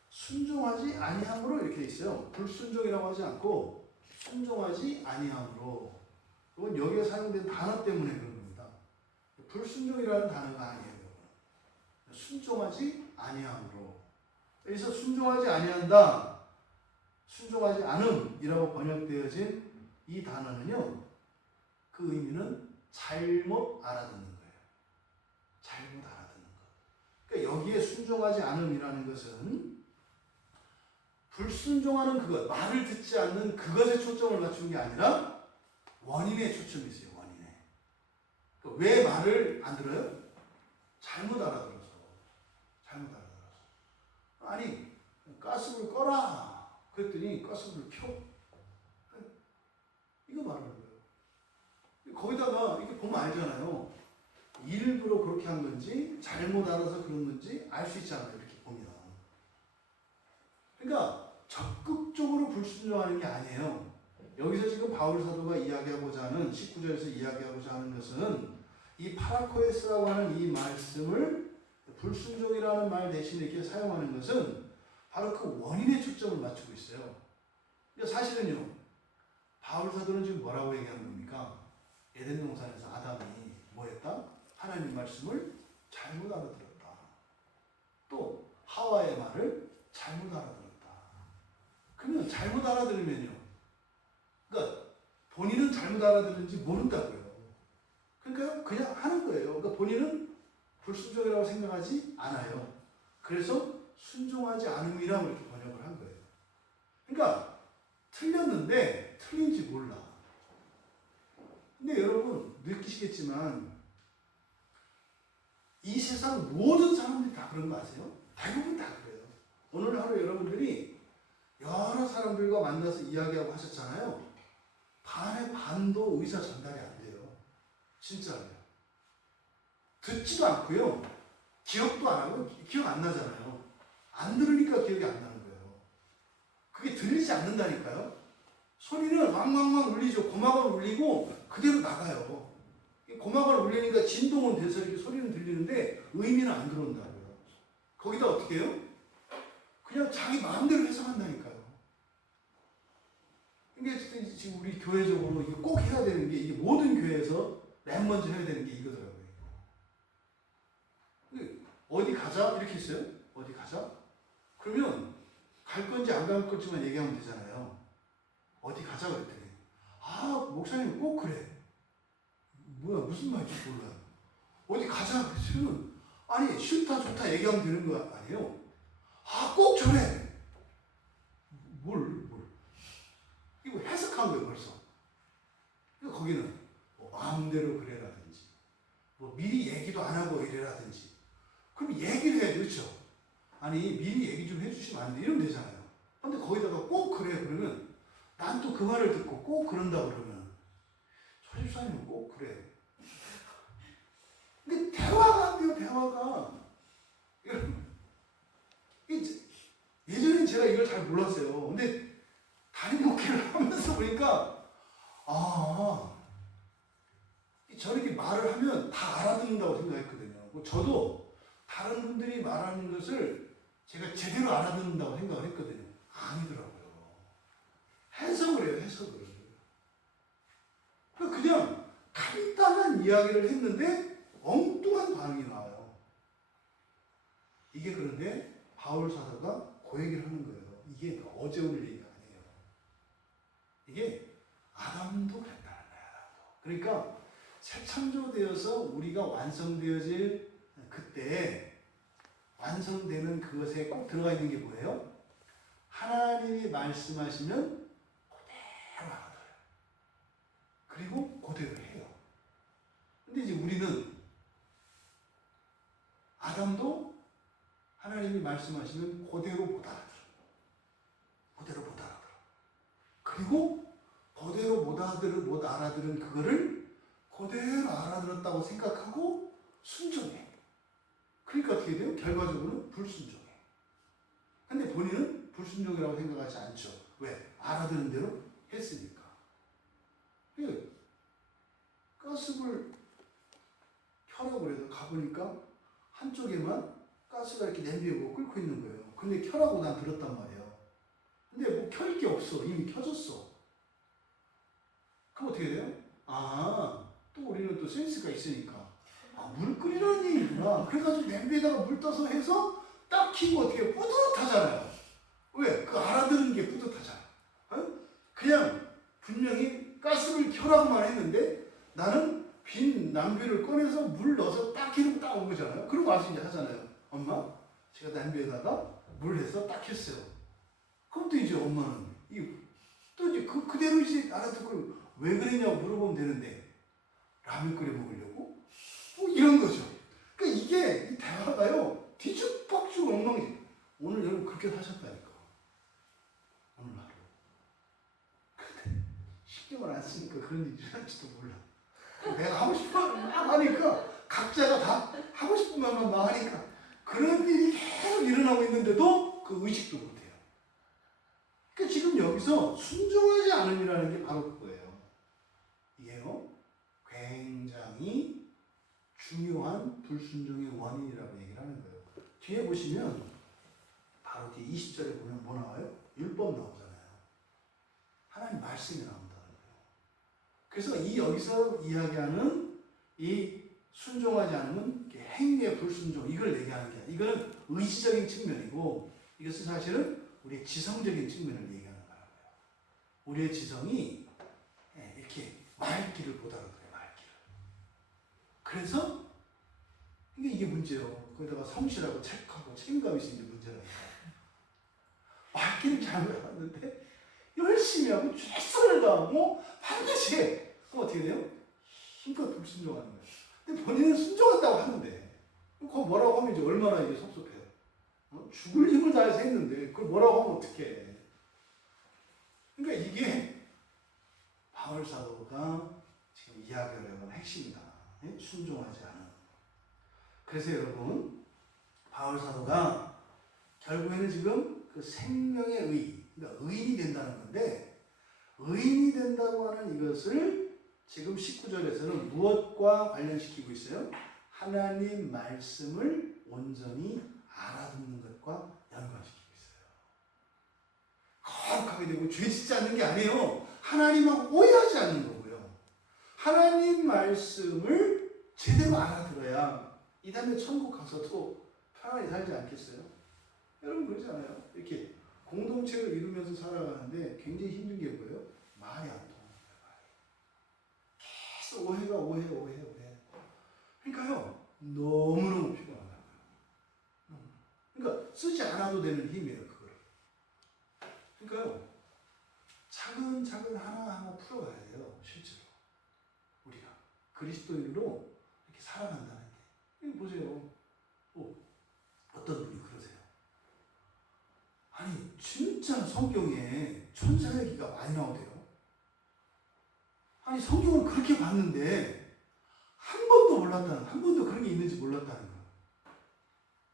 순종하지 아니함으로 이렇게 있어요. 불순종이라고 하지 않고 순종하지 아니함으로. 이건 여기에 사용된 단어 때문에 그런 겁니다. 불순종이라는 단어가 아니에요. 순종하지 아니함으로. 여기서 순종하지 아니한다, 순종하지 않음이라고 번역되어진 이 단어는요, 그 의미는 잘못 알아듣는 거예요. 잘못 알아듣는 것. 그러니까 여기에 순종하지 않음이라는 것은 불순종하는 그것, 말을 듣지 않는 그것에 초점을 맞춘 게 아니라 원인에 초점이 있어요. 원인에. 그러니까 왜 말을 안 들어요? 잘못 알아들어서. 잘못 알아들어서. 아니, 가스불 꺼라. 그랬더니 가스불을 켜. 이거 말하는 거예요. 거기다가 이렇게 보면 알잖아요. 일부러 그렇게 한 건지 잘못 알아서 그런 건지 알 수 있잖아요. 이렇게 보면. 그러니까 적극적으로 불순종하는 게 아니에요. 여기서 지금 바울 사도가 이야기하고자 하는 19절에서 이야기하고자 하는 것은 이 파라코에스라고 하는 이 말씀을 불순종이라는 말 대신에 이렇게 사용하는 것은 바로 그 원인에 초점을 맞추고 있어요. 그러니까 사실은요, 바울 사도는 지금 뭐라고 얘기하는 겁니까? 에덴 동산에서 아담이 뭐 했다? 하나님 말씀을 잘못 알아들었다. 또 하와의 말을 잘못 알아들었다. 그러면 잘못 알아들으면요, 그러니까 본인은 잘못 알아들는지 모른다고요. 그러니까 그냥 하는 거예요. 그러니까 본인은 불순종이라고 생각하지 않아요. 그래서 순종하지 않음이라고 이렇게 번역을 한 거예요. 그러니까 틀렸는데 틀린지 몰라. 근데 여러분 느끼시겠지만 이 세상 모든 사람들이 다 그런 거 아세요? 대부분 다 그래요. 오늘 하루 여러분들이 여러 사람들과 만나서 이야기하고 하셨잖아요. 반의 반도 의사 전달이 안 돼요. 진짜로요. 듣지도 않고요. 기억도 안 하고 기억 안 나잖아요. 안 들으니까 기억이 안 나는 거예요. 그게 들리지 않는다니까요. 소리는 왕왕왕 울리죠. 고막을 울리고 그대로 나가요. 고막을 울리니까 진동은 돼서 이렇게 소리는 들리는데 의미는 안 들어온다고요. 거기다 어떻게 해요? 그냥 자기 마음대로 해석한다니까요. 이게 지금 우리 교회적으로 이게 꼭 해야 되는 게, 이게 모든 교회에서 맨 먼저 해야 되는 게 이거더라고요. 어디 가자? 이렇게 있어요. 어디 가자? 그러면 갈 건지 안 갈 건지만 얘기하면 되잖아요. 어디 가자 그랬더니, 아, 목사님 꼭 그래. 무슨 말인지 몰라요. 어디 가자 그러면 아니 싫다 좋다 얘기하면 되는 거 아니에요. 아 꼭 저래. 뭘 이거 해석한 거예요 벌써. 그러니까 거기는 뭐 마음대로 그래라든지 뭐 미리 얘기도 안 하고 이래라든지 그럼 얘기를 해야 되죠. 아니 미리 얘기 좀 해주시면 안 돼 이러면 되잖아요. 근데 거기다가 꼭 그래 그러면 난 또 그 말을 듣고 꼭 그런다 그러면 저 집사님은 꼭 그래. 근데 대화가 안 돼요. 대화가. 예전엔 제가 이걸 잘 몰랐어요. 근데 담임 목회를 하면서 보니까 저렇게 말을 하면 다 알아듣는다고 생각했거든요. 저도 다른 분들이 말하는 것을 제가 제대로 알아듣는다고 생각을 했거든요. 아니더라고요. 해석을 해요. 해석을. 그냥 간단한 이야기를 했는데 엉뚱한 반응이 나와요. 이게 그런데 바울 사도가 그 얘기를 하는 거예요. 이게 어제 오늘 얘기가 아니에요. 이게 아담도 그랬다는 거야. 아담도. 그러니까 새 창조되어서 우리가 완성되어질 그때 완성되는 그것에 꼭 들어가 있는 게 뭐예요? 하나님이 말씀하시면 그대로 알아들어요. 그리고 그대로 해요. 근데 이제 우리는 아담도 하나님이 말씀하시면 그대로 못 알아들어. 그대로 못 알아들어. 그리고 그대로 못 알아들은 그거를 그대로 알아들었다고 생각하고 순종해. 그러니까 어떻게 돼요? 결과적으로는 불순종해. 근데 본인은 불순종이라고 생각하지 않죠. 왜? 알아들은 대로 했으니까. 가스불 켜라고 그래서 가보니까 한쪽에만 가스가 이렇게 냄비에 끓고 있는 거예요. 근데 켜라고 난 들었단 말이에요. 근데 뭐 켤 게 없어. 이미 켜졌어. 그럼 어떻게 돼요? 또 우리는 또 센스가 있으니까. 물 끓이라는 얘기구나. 그래가지고 냄비에다가 물 떠서 해서 딱 키고 어떻게 뿌듯하잖아요. 왜? 그 알아듣는 게 뿌듯하잖아. 그냥 분명히 가스를 켜라고만 했는데 나는 빈 냄비를 꺼내서 물 넣어서 딱 기름 딱 온 거잖아요. 그러고 와서 이제 하잖아요. 엄마, 제가 냄비에다가 물 해서 딱 했어요. 그럼 또 이제 엄마는 또 이제 그대로 이제 알아듣고 왜 그랬냐고 물어보면 되는데 라면 끓여 먹으려고? 뭐 이런 거죠. 그러니까 이게 이 대화가요 뒤죽박죽 엉망이. 오늘 여러분 그렇게 사셨다니까. 오늘 하루. 근데 신경을 안 쓰니까 그런 일이 일어날지도 몰라. 내가 하고 싶은 말 막 하니까 각자가 다 하고 싶은 말만 막 하니까 그런 일이 계속 일어나고 있는데도 그 의식도 못해요. 그러니까 지금 여기서 순종하지 않음이라는 게 바로 그거예요. 이게요 굉장히 중요한 불순종의 원인이라고 얘기를 하는 거예요. 뒤에 보시면 바로 뒤에 20절에 보면 뭐 나와요? 율법 나오잖아요. 하나님 말씀이 나온다는 거예요. 그래서 여기서 이야기하는 이 순종하지 않으면 행위의 불순종 이걸 얘기하는 게 아니라 이거는 의지적인 측면이고 이것은 사실은 우리의 지성적인 측면을 얘기하는 거라고요. 우리의 지성이 이렇게 말귀를 못 알아들어요. 말귀를. 그래서 이게 문제예요. 거기다가 성실하고 책하고 책임감이 있으면 문제라니까. 말귀를 잘 알았는데 열심히 하고 최선을 다하고 반드시 해. 그럼 어떻게 돼요? 힘껏 불순종하는 거예요. 근데 본인은 순종한다고 하는데 그거 뭐라고 하면 이제 얼마나 이제 섭섭해요. 죽을 힘을 다해서 했는데 그걸 뭐라고 하면 어떡해. 그러니까 이게 바울 사도가 지금 이야기하려는 핵심이다. 순종하지 않은. 그래서 여러분 바울 사도가 결국에는 지금 그 생명의 의, 그러니까 의인이 된다는 건데 의인이 된다고 하는 이것을 지금 19절에서는 무엇과 관련시키고 있어요? 하나님 말씀을 온전히 알아듣는 것과 연관시키고 있어요. 거룩하게 되고 죄 짓지 않는 게 아니에요. 하나님하고 오해하지 않는 거고요. 하나님 말씀을 제대로 알아들어야 이 다음에 천국 가서도 편안히 살지 않겠어요? 여러분 그러지 않아요? 이렇게 공동체를 이루면서 살아가는데 굉장히 힘든 게 뭐예요? 말이 안 통합니다. 계속 오해가 오해. 그러니까요, 너무너무 피곤하다고요. 그러니까 쓰지 않아도 되는 힘이에요, 그걸. 그러니까요, 차근차근 하나하나 풀어가야 돼요, 실제로. 우리가 그리스도인으로 이렇게 살아간다는 게. 이거 보세요. 어떤 분이 그러세요. 아니, 진짜 성경에 천사 얘기가 많이 나오대요. 아니, 성경을 그렇게 봤는데 한 번도 그런 게 있는지 몰랐다는 거예요.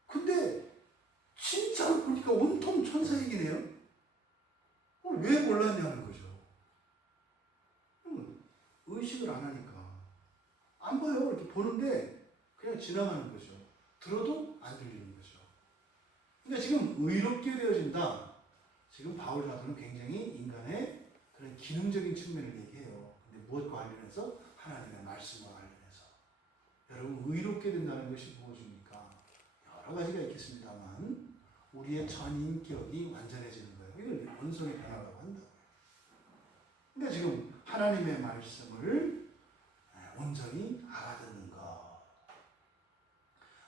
근데 진짜로 보니까 온통 천사 얘기네요. 왜 몰랐냐는 거죠. 의식을 안 하니까. 안 봐요. 이렇게 보는데 그냥 지나가는 거죠. 들어도 안 들리는 거죠. 그러니까 지금 의롭게 되어진다. 지금 바울 사도는 굉장히 인간의 그런 기능적인 측면을 얘기해요. 근데 무엇과 관련해서? 하나님의 말씀과 관련해서. 여러분, 의롭게 된다는 것이 무엇입니까? 여러 가지가 있겠습니다만 우리의 전인격이 완전해지는 거예요. 이걸 본성의 변화라고 한다고요. 그러니까 지금 하나님의 말씀을 온전히 알아듣는 것.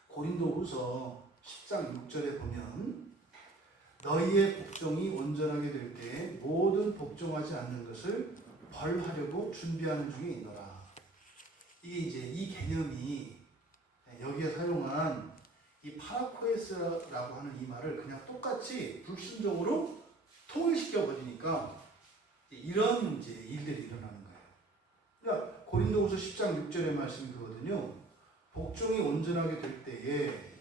고린도후서 10장 6절에 보면 너희의 복종이 온전하게 될 때 모든 복종하지 않는 것을 벌하려고 준비하는 중에 있노라. 이게 이제 이 개념이 여기에 사용한 이 파라코에스라고 하는 이 말을 그냥 똑같이 불순종으로 통일시켜 버리니까 이런 이제 일들이 일어나는 거예요. 그러니까 고린도후서 10장 6절의 말씀이 그거거든요. 복종이 온전하게 될 때에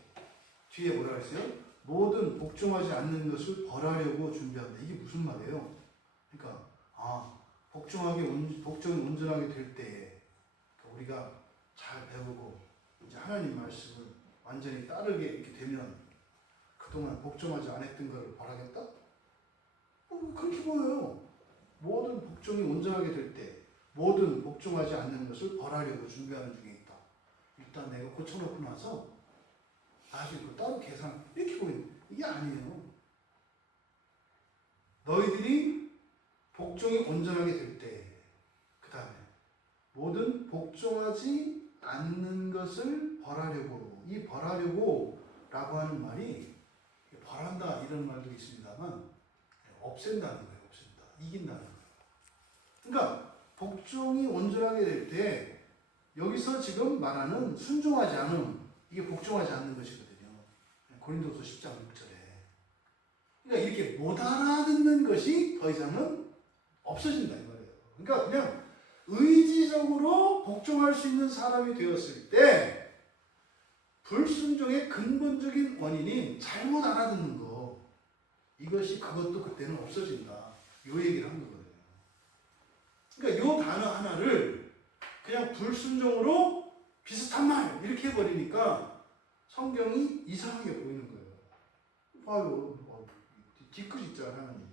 뒤에 뭐라 했어요? 모든 복종하지 않는 것을 벌하려고 준비한다. 이게 무슨 말이에요? 그러니까 복종이 온전하게 될 때에 우리가 잘 배우고 이제 하나님 말씀을 완전히 따르게 이렇게 되면 그동안 복종하지 않았던 것을 벌하겠다? 그렇게 보여요. 모든 복종이 온전하게 될 때 모든 복종하지 않는 것을 벌하려고 준비하는 중에 있다. 일단 내가 고쳐놓고 나서 나중에 그 따로 계산 이렇게 보이는 이게 아니에요. 너희들이 복종이 온전하게 될 때 그 다음에 모든 복종하지 않는 것을 벌하려고 이 벌하려고 라고 하는 말이 벌한다 이런 말도 있습니다만 없앤다는 거예요. 없앤다. 이긴다는 거예요. 그러니까 복종이 온전하게 될 때 여기서 지금 말하는 순종하지 않음 이게 복종하지 않는 것이거든요. 고린도서 10장 6절에. 그러니까 이렇게 못 알아듣는 것이 더 이상은 없어진다 이 말이에요. 그러니까 그냥 의지적으로 복종할 수 있는 사람이 되었을 때 불순종의 근본적인 원인인 잘못 알아듣는 거 이것이 그것도 그때는 없어진다. 요 얘기를 한 거거든요. 그러니까 요 단어 하나를 그냥 불순종으로 비슷한 말 이렇게 해버리니까 성경이 이상하게 보이는 거예요. 봐요. 뒤끝 있잖아 하나님이.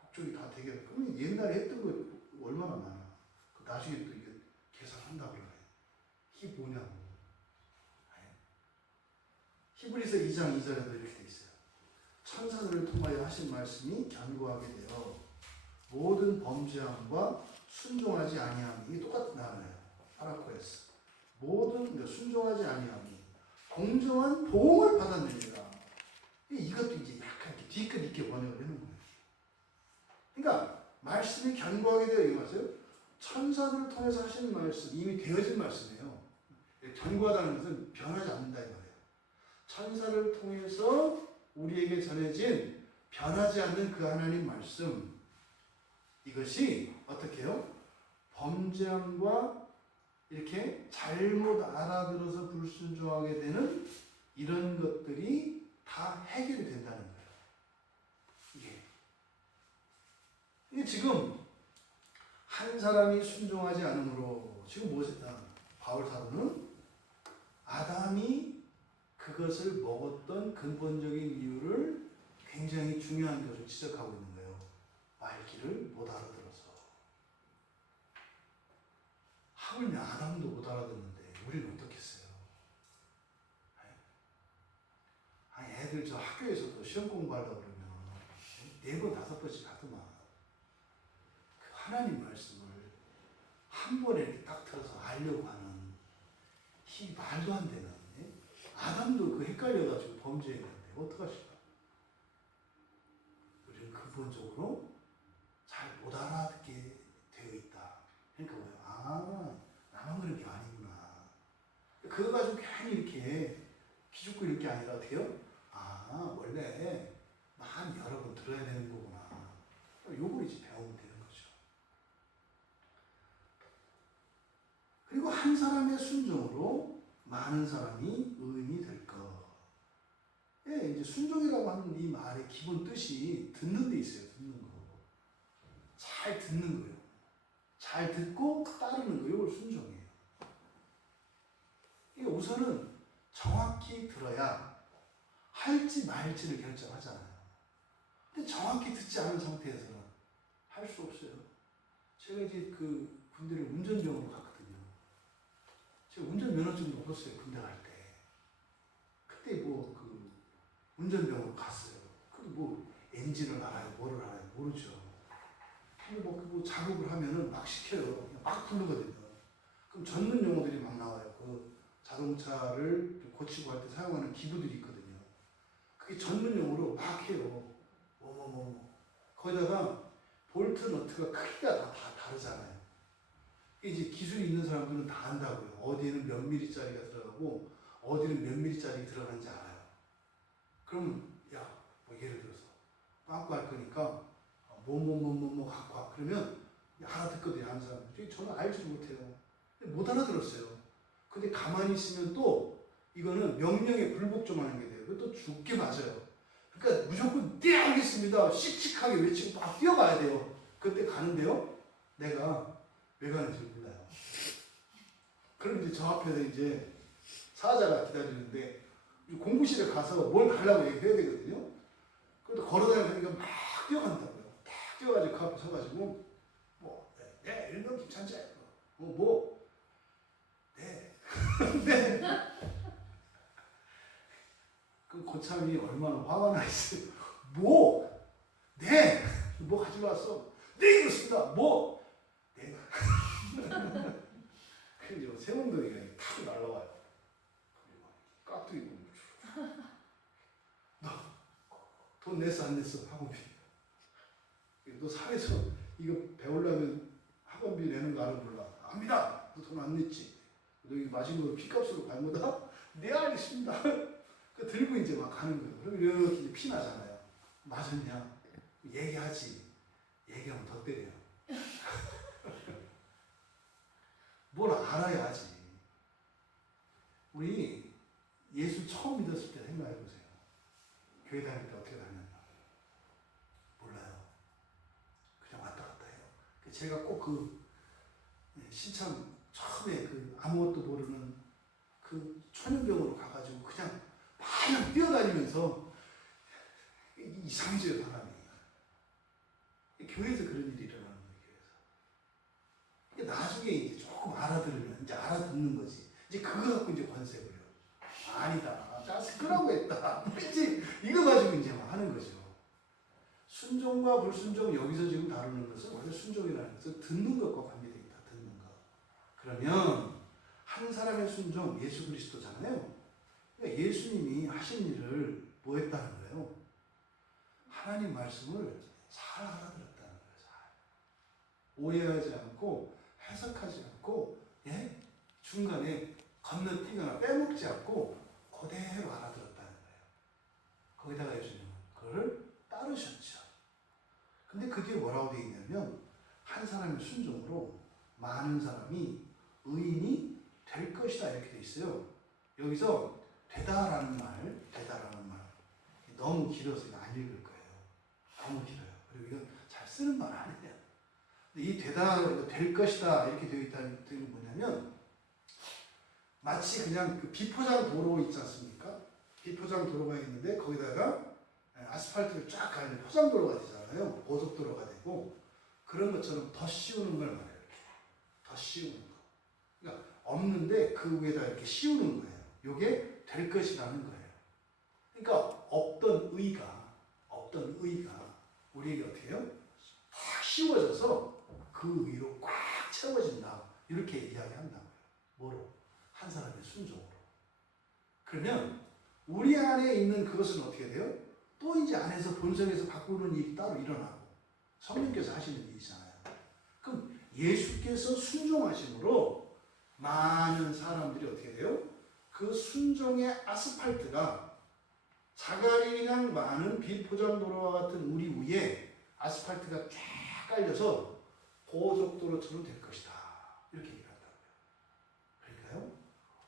복종이 다 되게 그러면 옛날에 했던 거 얼마나 많아. 나중에 또 이게 계산한다고 그래. 이게 뭐냐고. 히브리서 2장 2절에도 이렇게 돼 있어요. 천사들을 통하여 하신 말씀이 견고하게 되어 모든 범죄함과 순종하지 아니함이 이게 똑같은 단어예요. 파라코에스. 모든 순종하지 아니함이 공정한 보응을 받았느니라. 이것도 이제 약간 뒤끝 있게 번역을 해놓은 거예요. 그러니까 말씀이 견고하게 되어 이거세요. 천사들을 통해서 하신 말씀 이미 되어진 말씀이에요. 견고하다는 것은 변하지 않는다 이 말이에요. 천사를 통해서 우리에게 전해진 변하지 않는 그 하나님 말씀 이것이 어떻게 해요? 범죄함과 이렇게 잘못 알아들어서 불순종하게 되는 이런 것들이 다 해결이 된다는 거예요. 이게 지금 한 사람이 순종하지 않으므로 지금 무엇이다? 바울 사도는 아담이 그것을 먹었던 근본적인 이유를 굉장히 중요한 것을 지적하고 있는 거예요. 말귀를 못 알아들어서. 하물며 아담도 못 알아듣는데 우리는 어떻겠어요? 아니 애들 저 학교에서도 시험 공부하려고 그러면 4번 5번씩 하더만 그 하나님 말씀을 한 번에 이렇게 딱 들어서 알려고 하는 이 말도 안 되는. 예? 아담도 그 헷갈려가지고 범죄했는데 어떡하실까? 우리는 근본적으로 잘 못 알아듣게 되어 있다. 그러니까 뭐예요? 아, 나만 그런 게 아니구나. 그거 가지고 괜히 이렇게 기죽고 이럴 게 아니라 어떻게요? 아, 원래 만 여러 번 들어야 되는 거구나. 요걸 이제 배우면 되는 거죠. 그리고 한 사람의 순종으로 많은 사람이 의인이 될 것. 예, 이제 순종이라고 하는 이 말의 기본 뜻이 듣는 데 있어요. 듣는 거. 잘 듣는 거예요. 잘 듣고 따르는 거. 이걸 순종이에요. 이게 우선은 정확히 들어야 할지 말지를 결정하잖아요. 근데 정확히 듣지 않은 상태에서는 할 수 없어요. 제가 이제 그 군대를 운전병으로 갔거든요. 제가 운전면허증도 없었어요. 군대 갈 때. 그때 뭐 그 운전병으로 갔어요. 근데 뭐 엔진을 알아요, 뭐를 알아요, 모르죠. 근데 뭐 작업을 하면은 막 시켜요. 막 부르거든요. 그럼 전문 용어들이 막 나와요. 그 자동차를 고치고 할 때 사용하는 기구들이 있거든요. 그게 전문 용어로 막 해요. 거기다가 볼트 너트가 크기가 다 다르잖아요. 이제 기술이 있는 사람들은 다 안다고요. 어디에는 몇 미리짜리가 들어가고 어디는 몇 미리짜리 들어가는지 알아요. 그럼 야, 뭐 예를 들어서 빵꾸 할 거니까 갖고 와. 그러면 알아듣거든요. 하는 사람들. 저는 알지도 못해요. 못 알아들었어요. 근데 가만히 있으면 또 이거는 명령에 불복종하는 게 돼요. 또 죽게 맞아요. 그러니까 무조건 네 알겠습니다. 씩씩하게 외치고 막 뛰어가야 돼요. 그때 가는데요. 내가 왜 가는지 몰라요. 그럼 이제 저 앞에서 이제 사자가 기다리는데 공부실에 가서 뭘 하려고 얘기해야 되거든요. 그런데 걸어다니니까 막 뛰어간다고요. 딱 뛰어가지고 그 앞에 서가지고 네, 일명 김찬재 네. 네. 그 고참이 얼마나 화가 나 있어요. 네. 뭐 가지고 왔어? 네, 그렇습니다. 네. 그죠. 새몽둥이가 탁 날라와요. 깍두기 너 돈 냈어 안 냈어? 학원비. 너 사회에서 이거 배우려면 학원비 내는 거 알아 몰라? 압니다. 너 돈 안 냈지? 너 이거 마신 거 피값으로 간 거다? 네, 알겠습니다. 그 들고 이제 막 가는 거예요. 그럼 이렇게 이제 피 나잖아요. 맞았냐? 얘기하지. 얘기하면 더 때려요. 뭘 알아야지. 우리 예수 처음 믿었을 때 생각해 보세요. 교회 다닐 때 어떻게 다녔나? 몰라요. 그냥 왔다 갔다 해요. 제가 꼭 그 신참 처음에 그 아무것도 모르는 그 초년병으로 가가지고 그냥 마냥 뛰어다니면서 이상해져요, 사람이. 교회에서 그런 일이 일어나는 거예요, 교회에서. 나중에 이제 조금 알아들으면 이제 알아듣는 거지. 이제 그거 갖고 이제 권세 부려. 아니다. 가스 끄라고 했다. 이제 이거 가지고 이제 막 하는 거죠. 순종과 불순종 여기서 지금 다루는 것은 원래 순종이라는 것은 듣는 것과 관계되어 있다. 듣는 것. 그러면 한 사람의 순종 예수 그리스도잖아요. 그러니까 예수님이 하신 일을 뭐 했다는 거예요? 하나님 말씀을 잘 알아들었다는 거예요. 잘. 오해하지 않고 해석하지 않고 중간에 건너뛰거나 빼먹지 않고 그대로 알아들었다는 거예요. 거기다가 예수님은 그걸 따르셨죠. 근데 그 뒤에 뭐라고 되어 있냐면 한 사람의 순종으로 많은 사람이 의인이 될 것이다 이렇게 되어 있어요. 여기서 되다라는 말 너무 길어서 이거 안 읽을 거예요. 너무 길어요. 그리고 이건 잘 쓰는 말 아니에요. 근데 이 되다, 될 것이다 이렇게 되어 있다는 뜻이 뭐냐면 마치 그냥 그 비포장 도로 있지 않습니까? 비포장 도로가 있는데 거기다가 아스팔트를 쫙 가는 포장도로가 되잖아요. 고속도로가 되고 그런 것처럼 더 씌우는 걸 말해요. 이렇게. 더 씌우는 거. 그러니까 없는데 그 위에다 이렇게 씌우는 거예요. 이게 될 것이라는 거예요. 그러니까 없던 의가 우리에게 어떻게 해요? 탁 씌워져서 그 위로 꽉 채워진다. 이렇게 이야기한다고요. 뭐로? 한 사람의 순종으로. 그러면 우리 안에 있는 그것은 어떻게 돼요? 또 이제 안에서 본성에서 바꾸는 일이 따로 일어나고 성령께서 하시는 일이잖아요. 그럼 예수께서 순종하심으로 많은 사람들이 어떻게 돼요? 그 순종의 아스팔트가 자갈이랑 많은 비포장도로와 같은 우리 위에 아스팔트가 쫙 깔려서 고속도로처럼 될 것이다. 이렇게 얘기한다고요. 그러니까요,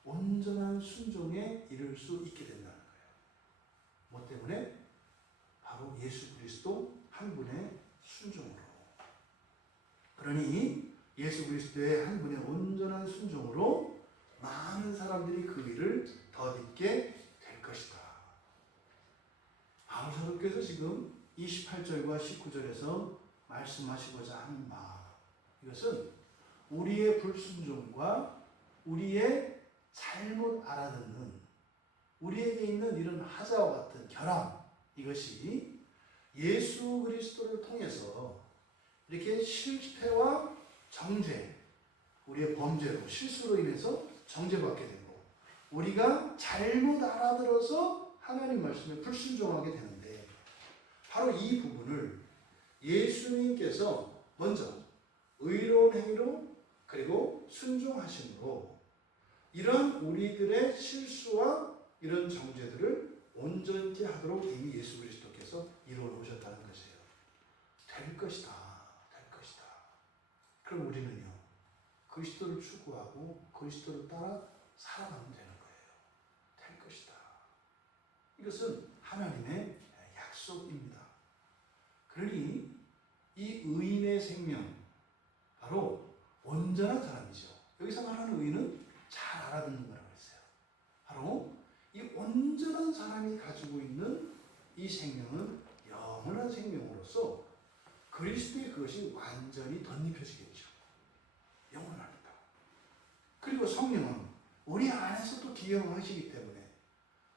온전한 순종에 이를 수 있게 된다는 거예요. 뭐 때문에? 바로 예수 그리스도 한 분의 순종으로. 그러니 예수 그리스도의 한 분의 온전한 순종으로 많은 사람들이 그 일을 덧입게 될 것이다. 바울 사도께서 지금 28절과 19절에서 말씀하시고자 하는 말, 이것은 우리의 불순종과 우리의 잘못 알아듣는 우리에게 있는 이런 하자와 같은 결함, 이것이 예수 그리스도를 통해서 이렇게 실패와 정죄, 우리의 범죄로 실수로 인해서 정죄받게 되고 우리가 잘못 알아들어서 하나님 말씀에 불순종하게 되는데, 바로 이 부분을 예수님께서 먼저 의로운 행위로 그리고 순종하심으로 이런 우리들의 실수와 이런 정죄들을 온전케 하도록 이미 예수 그리스도께서 이루어 오셨다는 것이에요. 될 것이다. 될 것이다. 그럼 우리는요, 그리스도를 추구하고 그리스도를 따라 살아가면 되는 거예요. 될 것이다. 이것은 하나님의 약속입니다. 그러니 이 의인의 생명, 바로 온전한 사람이죠. 여기서 말하는 의인은 잘 알아듣는 거라고 했어요. 바로 이 온전한 사람이 가지고 있는 이 생명은 영원한 생명으로서 그리스도의 그것이 완전히 덧입혀지겠죠. 영원하니까. 그리고 성령은 우리 안에서도 기영하시기 때문에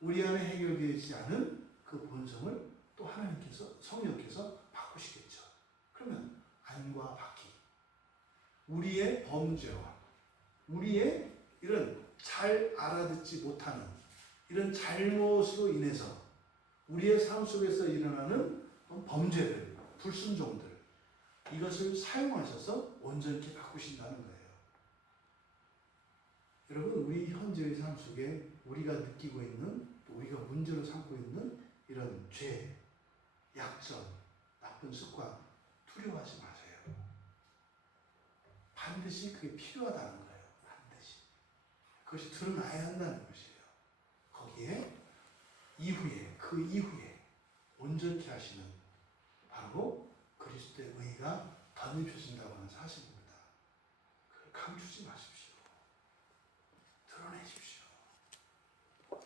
우리 안에 해결되지 않은 그 본성을 또 하나님께서, 성령께서 바꾸시겠죠. 그러면 안과 바퀴, 우리의 범죄와 우리의 이런 잘 알아듣지 못하는 이런 잘못으로 인해서 우리의 삶 속에서 일어나는 범죄들, 불순종들, 이것을 사용하셔서 온전히 바꾸신다는 거예요. 여러분, 우리 현재의 삶 속에 우리가 느끼고 있는, 우리가 문제로 삼고 있는 이런 죄, 약점, 나쁜 습관 두려워하지 마세요. 반드시 그게 필요하다는 거예요. 반드시. 그것이 드러나야 한다는 것이에요. 거기에 이후에, 그 이후에 온전케 하시는 바로 그리스도의 의가 덧입혀진다고 하는 사실입니다. 그걸 감추지 마십시오. 드러내십시오.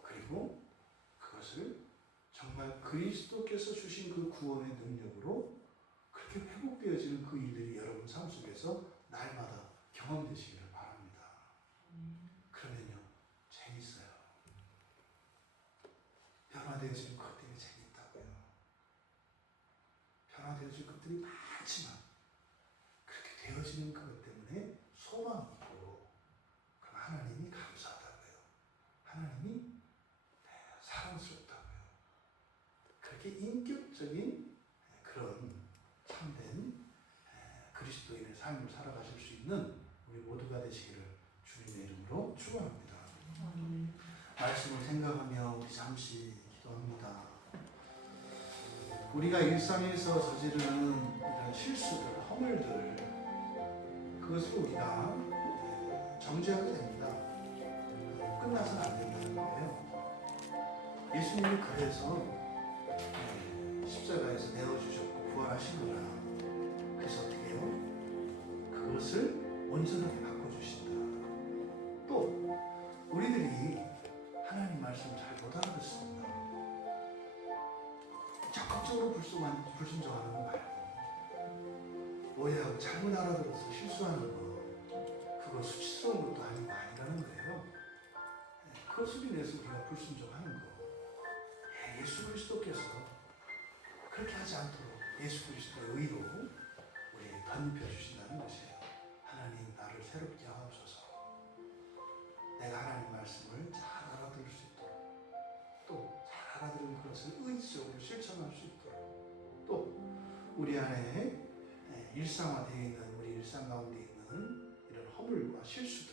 그리고 그것을 정말 그리스도께서 주신 그 구원의 능력으로 그렇게 회복되어지는 그 일들이 여러분 삶 속에서 날마다 경험되시기를 바랍니다. 그러면요, 재밌어요. 변화되어지는 것들이 재밌다고요. 변화되어질 것들이 많지만 그렇게 되어지는 그것 때문에 소망이 있고, 그럼 하나님이 감사하다고요. 하나님이 사랑스럽다고요. 그렇게 인격적인 그런 참된 그리스도인의 삶을 살아가실 수 있는 우리 모두가 되시기를 주님의 이름으로 축원합니다. 말씀을 생각하며 우리 잠시 기도합니다. 우리가 일상에서 저지르는 이런 실수들, 허물들, 그것을 우리가 정죄하게 됩니다. 끝나서는 안 된다는 거예요. 예수님이 그래서 십자가에서 내어주셨고 부활하신 거라. 그래서 어떻게 해요? 그것을 온전하게 바꿔주신다. 또 우리들이 하나님 말씀을 잘 못 알아듣습니다. 적극적으로 불순종하는 거 말고 오해하고 잘못 알아들어서 실수하는 거, 그거 수치스러운 것도 아니고 아니라는 거예요. 그것을 인해서 우리가 불순종하는 거. 예수 그리스도께서 그렇게 하지 않도록 예수 그리스도의 의로 우리에게 덧입혀 주신다는 것이에요. 하나님, 나를 새롭게 하옵소서. 내가 하나님 자들은 그것을 의지적으로 실천할 수 있도록, 또 우리 안에 일상화되어 있는, 우리 일상 가운데 있는 이런 허물과 실수들,